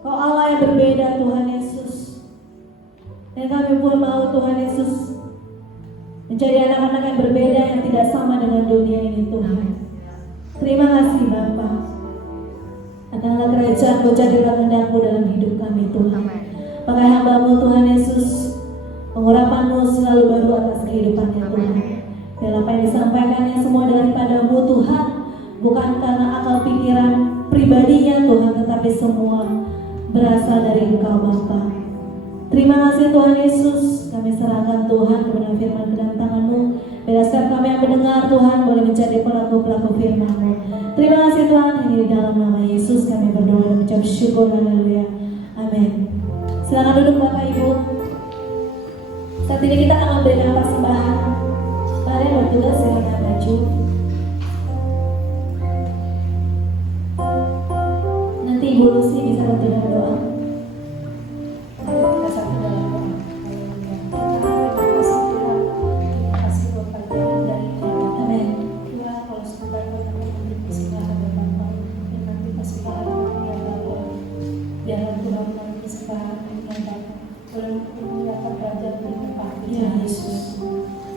Kau Allah yang berbeda Tuhan Yesus. Dan kami pun mau Tuhan Yesus menjadi anak-anak yang berbeda, yang tidak sama dengan dunia ini Tuhan. Terima kasih Bapa. Adalah kerajaan-Mu, jadilah kehendak-Mu dalam hidup kami Tuhan. Pakai hamba-Mu Tuhan Yesus, pengurapan-Mu selalu baru atas kehidupannya Tuhan. Biar apa yang disampaikannya semua daripada-Mu Tuhan, bukan karena akal pikiran pribadinya Tuhan, tetapi semua berasal dari Engkau Bapa. Terima kasih Tuhan Yesus, kami serahkan Tuhan kepada firman kedatangan-Mu. Biar setiap kami yang mendengar Tuhan boleh menjadi pelaku-pelaku firman-Mu. Terima kasih Tuhan, ini di dalam nama Yesus kami berdoa dan mengucap syukur, haleluya, amin. Silakan duduk Bapak Ibu. Saat ini kita akan memberikan persembahan. Mari yang bertugas silakan maju. Nanti Ibu Lucy bisa bantu dengan doa. Kita satu dalam doa. Terima kasih buat pelajaran dari amin. Tuhan, kalau sebentar kami memberi persembahan buat Bapak, dan nanti persembahan yang Bapak, biarlah Tuhan memberi persembahan yang Bapak boleh mendapat derajat di tempat Tuhan Yesus.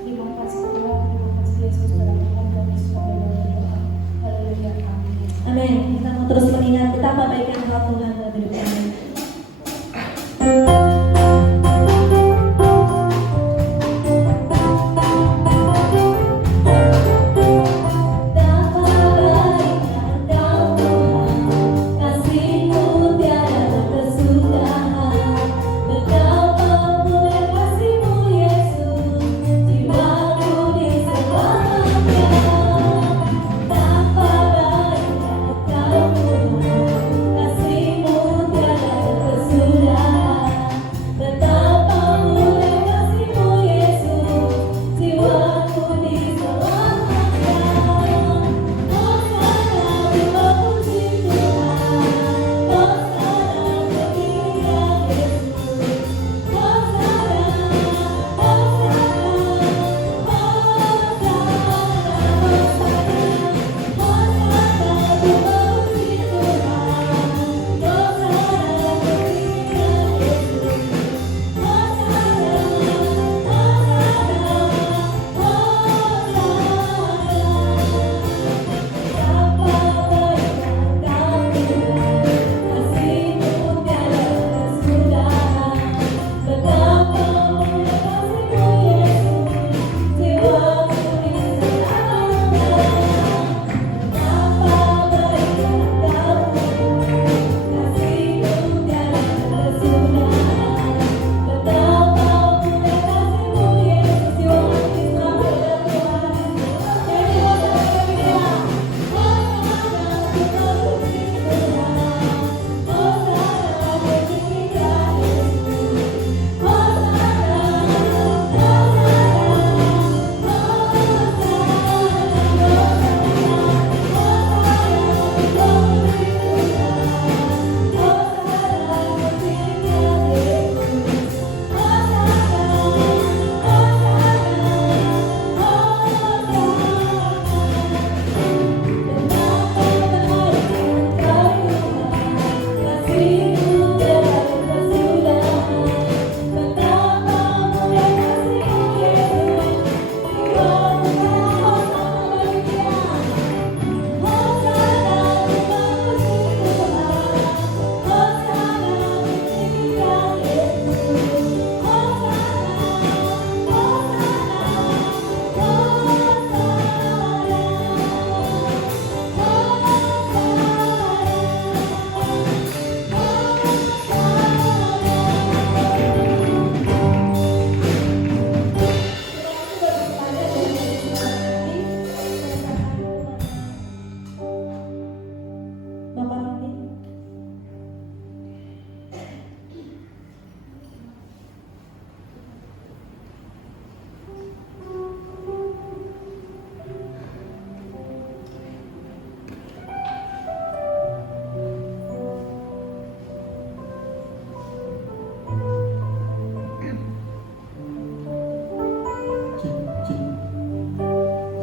Terima kasih Tuhan, terima kasih Yesus dalam Tuhan kami semua dalam berdoa. Haleluya, amin. Amin. Kita mau terus mengingat betapa baiknya Engkau Tuhan dalam hidup kami.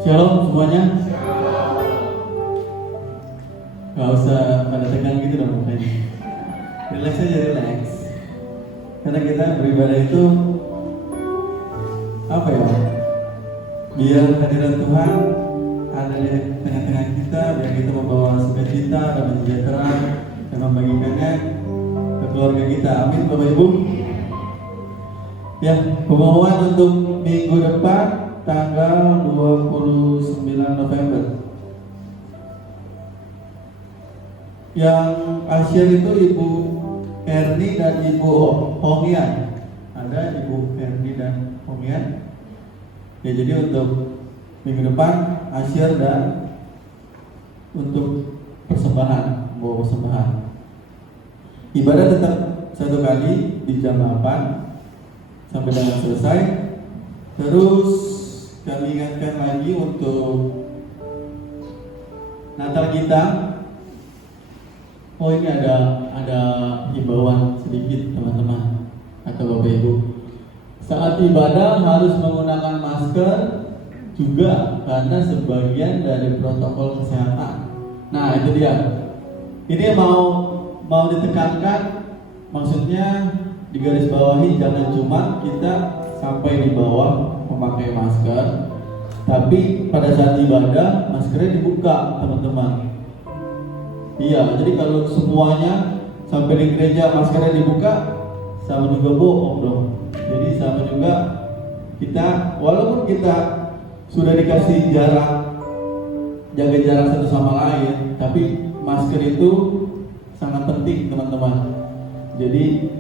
Shalom semuanya. Gak usah pada tegang gitu dong mukanya. Relax aja, relax. Karena kita beribadah itu apa ya? Biar kehadiran Tuhan ada di tengah-tengah kita, biar kita membawa sukacita dan sejahtera dan membagikannya ke keluarga kita. Amin, Bapak Ibu. Ya, pengumuman untuk minggu depan tanggal 29 November. Yang asyir itu Ibu Erni dan Ibu Hongian. Ada Ibu Erni dan Hongian. Ya, jadi untuk minggu depan asyir dan untuk persembahan, bawa persembahan. Ibadah tetap satu kali di jam 8 sampai dengan selesai. Terus kami ingatkan lagi untuk Natal kita. Oh, ini ada himbauan sedikit teman-teman atau Bapak Ibu. Saat ibadah harus menggunakan masker juga karena sebagian dari protokol kesehatan. Nah, itu dia. Ini mau ditekankan, maksudnya digarisbawahi, jangan cuma kita sampai di bawah memakai masker, tapi pada saat ibadah maskernya dibuka, teman-teman. Iya, jadi kalau semuanya sampai di gereja maskernya dibuka, sama juga bohong dong. Jadi sama juga kita, walaupun kita sudah dikasih jarak, jaga jarak satu sama lain, tapi masker itu sangat penting, teman-teman. Jadi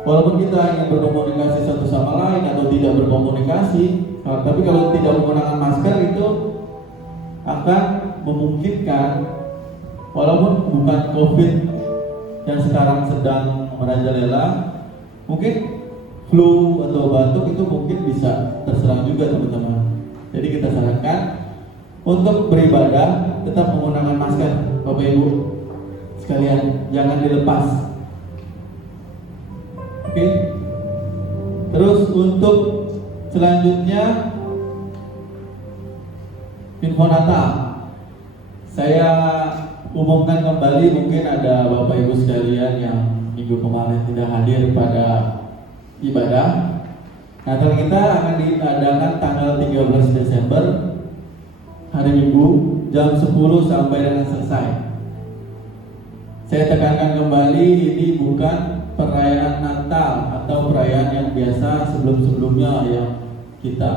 walaupun kita ingin berkomunikasi satu sama lain atau tidak berkomunikasi, tapi kalau tidak menggunakan masker itu akan memungkinkan, walaupun bukan COVID yang sekarang sedang merajalela, mungkin flu atau batuk itu mungkin bisa terserang juga, teman-teman. Jadi kita sarankan untuk beribadah tetap menggunakan masker, Bapak Ibu sekalian, jangan dilepas. Oke. Terus untuk selanjutnya info Natal. Saya umumkan kembali, mungkin ada Bapak Ibu sekalian yang minggu kemarin tidak hadir pada ibadah. Natal kita akan diadakan tanggal 13 Desember hari Minggu jam 10 sampai dengan selesai. Saya tekankan kembali, ini bukan perayaan Natal atau perayaan yang biasa sebelum-sebelumnya yang kita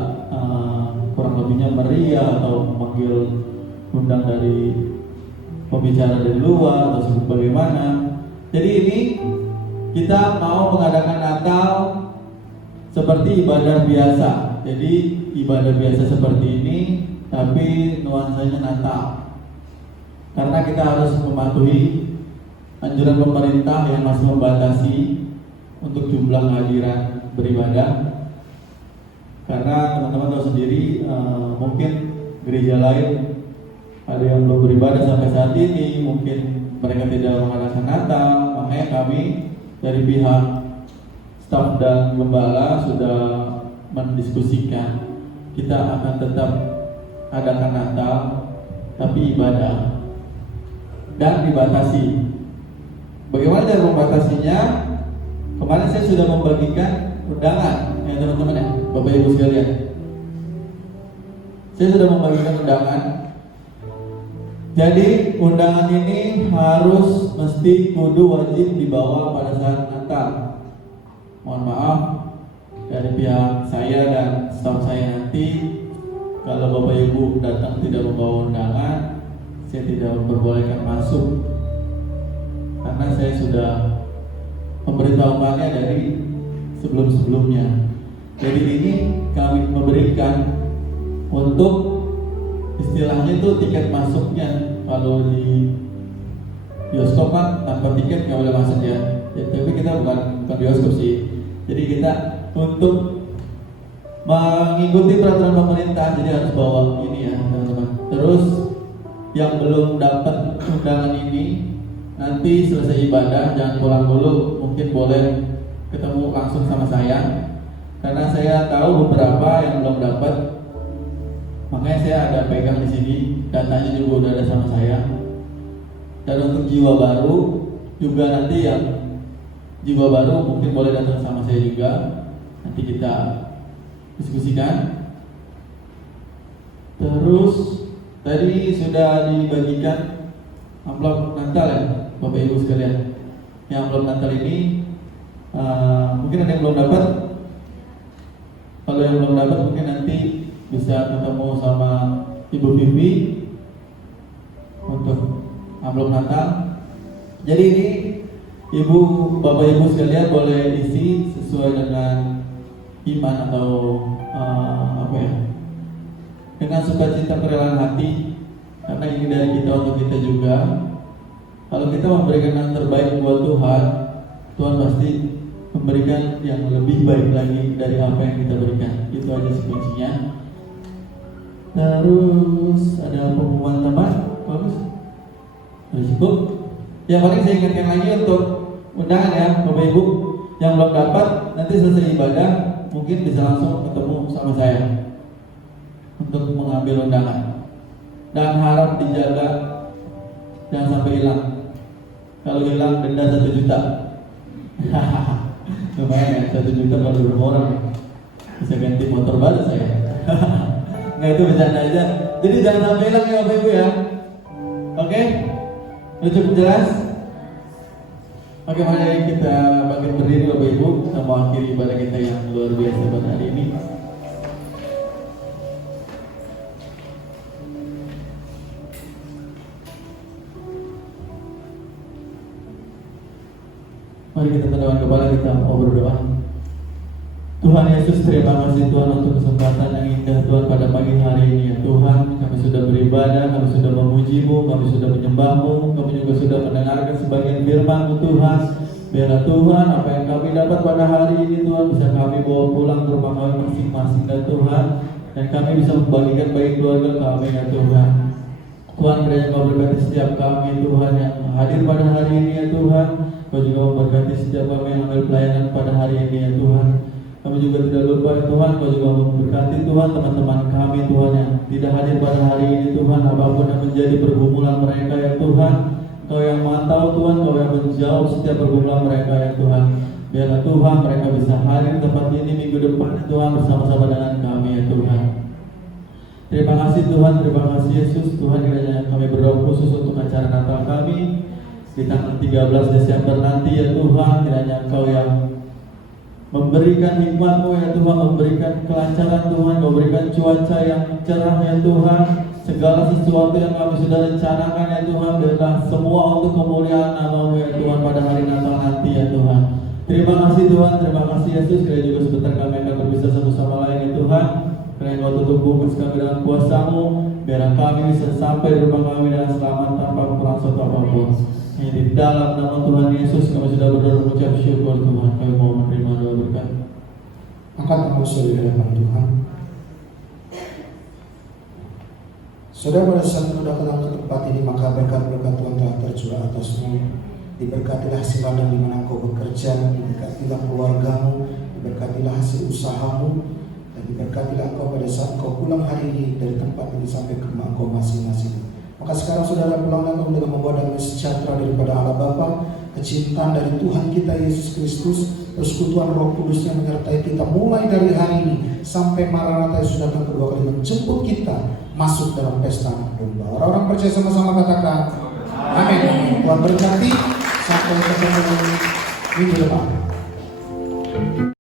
kurang lebihnya meriah atau memanggil undang dari pembicara dari luar atau bagaimana. Jadi ini kita mau mengadakan Natal seperti ibadah biasa. Jadi ibadah biasa seperti ini, tapi nuansanya Natal. Karena kita harus mematuhi anjuran pemerintah yang masih membatasi untuk jumlah kehadiran beribadah. Karena teman-teman tahu sendiri, mungkin gereja lain ada yang belum beribadah sampai saat ini, mungkin mereka tidak mengadakan Natal. Makanya kami dari pihak staf dan gembala sudah mendiskusikan kita akan tetap adakan Natal tapi ibadah dan dibatasi. Bagaimana cara membatasinya? Kemarin saya sudah membagikan undangan ya teman-teman ya, Bapak Ibu sekalian. Saya sudah membagikan undangan. Jadi undangan ini harus mesti kudu wajib dibawa pada saat Natal. Mohon maaf dari pihak saya dan staf saya, nanti kalau Bapak Ibu datang tidak membawa undangan, saya tidak memperbolehkan masuk. Karena saya sudah memberitahukannya dari sebelum-sebelumnya. Jadi ini kami memberikan untuk istilahnya itu tiket masuknya. Kalau di bioskop kan tanpa tiket nggak boleh masuk ya. Tapi kita bukan bioskop sih. Jadi kita untuk mengikuti peraturan pemerintah, jadi harus bawa ini ya teman-teman. Terus yang belum dapat undangan ini, nanti selesai ibadah jangan pulang dulu, mungkin boleh ketemu langsung sama saya. Karena saya tahu beberapa yang belum dapat, makanya saya ada pegang di sini, datanya juga udah ada sama saya. Dan untuk jiwa baru juga nanti yang jiwa baru mungkin boleh datang sama saya juga. Nanti kita diskusikan. Terus tadi sudah dibagikan amplop Natal ya, Bapak Ibu sekalian. Yang amplop Natal ini mungkin ada yang belum dapat. Kalau yang belum dapat mungkin nanti bisa ketemu sama Ibu Vivi untuk amplop Natal. Jadi ini Ibu, Bapak Ibu sekalian boleh isi sesuai dengan iman atau dengan sukacita kerelaan hati, karena ini dari kita untuk kita juga. Kalau kita memberikan yang terbaik buat Tuhan, Tuhan pasti memberikan yang lebih baik lagi dari apa yang kita berikan. Itu aja sih kuncinya. Terus ada pengumuman teman, bagus. Sudah cukup. Yang paling saya ingatkan lagi untuk undangan ya, Bapak Ibu yang belum dapat, nanti selesai ibadah mungkin bisa langsung ketemu sama saya untuk mengambil undangan. Dan harap dijaga, jangan sampai hilang. Kalau hilang denda 1 juta. Lumayan ya, 1 juta kalau berapa orang ya? Bisa ganti motor baru saya. Nggak, itu bercanda aja. Jadi jangan sampai hilang ya Bapak Ibu ya. Oke? Udah cukup jelas? Oke, mari kita bangkit berdiri Bapak Ibu. Kita mau akhiri ibadah kita yang luar biasa pada hari ini. Mari kita tundukkan kepala, kita mau berdoa. Tuhan Yesus, terima kasih Tuhan untuk kesempatan yang indah Tuhan pada pagi hari ini ya Tuhan. Kami sudah beribadah, kami sudah memuji-Mu, kami sudah menyembah-Mu, kami juga sudah mendengarkan sebagian firman-Mu Tuhan. Biarlah Tuhan apa yang kami dapat pada hari ini Tuhan bisa kami bawa pulang ke rumah kami masing-masing ya Tuhan. Dan kami bisa membagikan bagi keluarga kami ya Tuhan. Tuhan, kiranya Kau berkati setiap kami Tuhan yang hadir pada hari ini ya Tuhan. Kau juga memberkati setiap kami yang ambil pelayanan pada hari ini ya Tuhan. Kami juga tidak lupa ya Tuhan, Kau juga memberkati Tuhan teman-teman kami Tuhan yang tidak hadir pada hari ini Tuhan. Apapun yang menjadi pergumulan mereka ya Tuhan, Kau yang memantau Tuhan, Kau yang menjawab setiap pergumulan mereka ya Tuhan. Biarlah Tuhan mereka bisa hadir di tempat ini minggu depan ya Tuhan bersama-sama dengan kami ya Tuhan. Terima kasih Tuhan, terima kasih Yesus. Tuhan, kiranya kami berdoa khusus untuk acara Natal kami di tanggal 13 Desember nanti ya Tuhan. Kiranya Kau yang memberikan hikmat-Mu ya Tuhan, memberikan kelancaran Tuhan, memberikan cuaca yang cerah ya Tuhan. Segala sesuatu yang kami sudah rencanakan ya Tuhan, biarlah semua untuk kemuliaan nama-Mu ya Tuhan pada hari Natal nanti ya Tuhan. Terima kasih Tuhan, terima kasih Yesus. Kiranya juga sebentar kami akan berpisah satu sama lain ya Tuhan. Kiranya Kau tutup bungkus kami dengan kuasa-Mu, biarlah kami bisa sampai di rumah kami dengan selamat tanpa kekurangan suatu apapun. Di dalam nama Tuhan Yesus kami sudah berdoa mengucap syukur Tuhan. Kami mau menerima doa berkat. Angkat tangan saudara di hadapan Tuhan. Saudara, pada saat kita datang ke tempat ini, maka berkat-berkat Tuhan telah tercurah atasmu. Diberkatilah hasil ladang di mana kau bekerja, diberkatilah keluargamu, diberkatilah hasil usahamu, dan diberkatilah engkau pada saat kau pulang hari ini dari tempat ini sampai ke rumah kau masing-masing. Maka sekarang saudara pulanglah dengan membawa damai sejahtera daripada Allah Bapa, kecintaan dari Tuhan kita Yesus Kristus, persekutuan Roh Kudus yang menyertai kita mulai dari hari ini sampai Maranatha Yesus datang kedua kali menjemput kita masuk dalam pesta domba. Orang-orang percaya sama-sama katakan amin. Tuhan berkati, sampai ketemu minggu depan.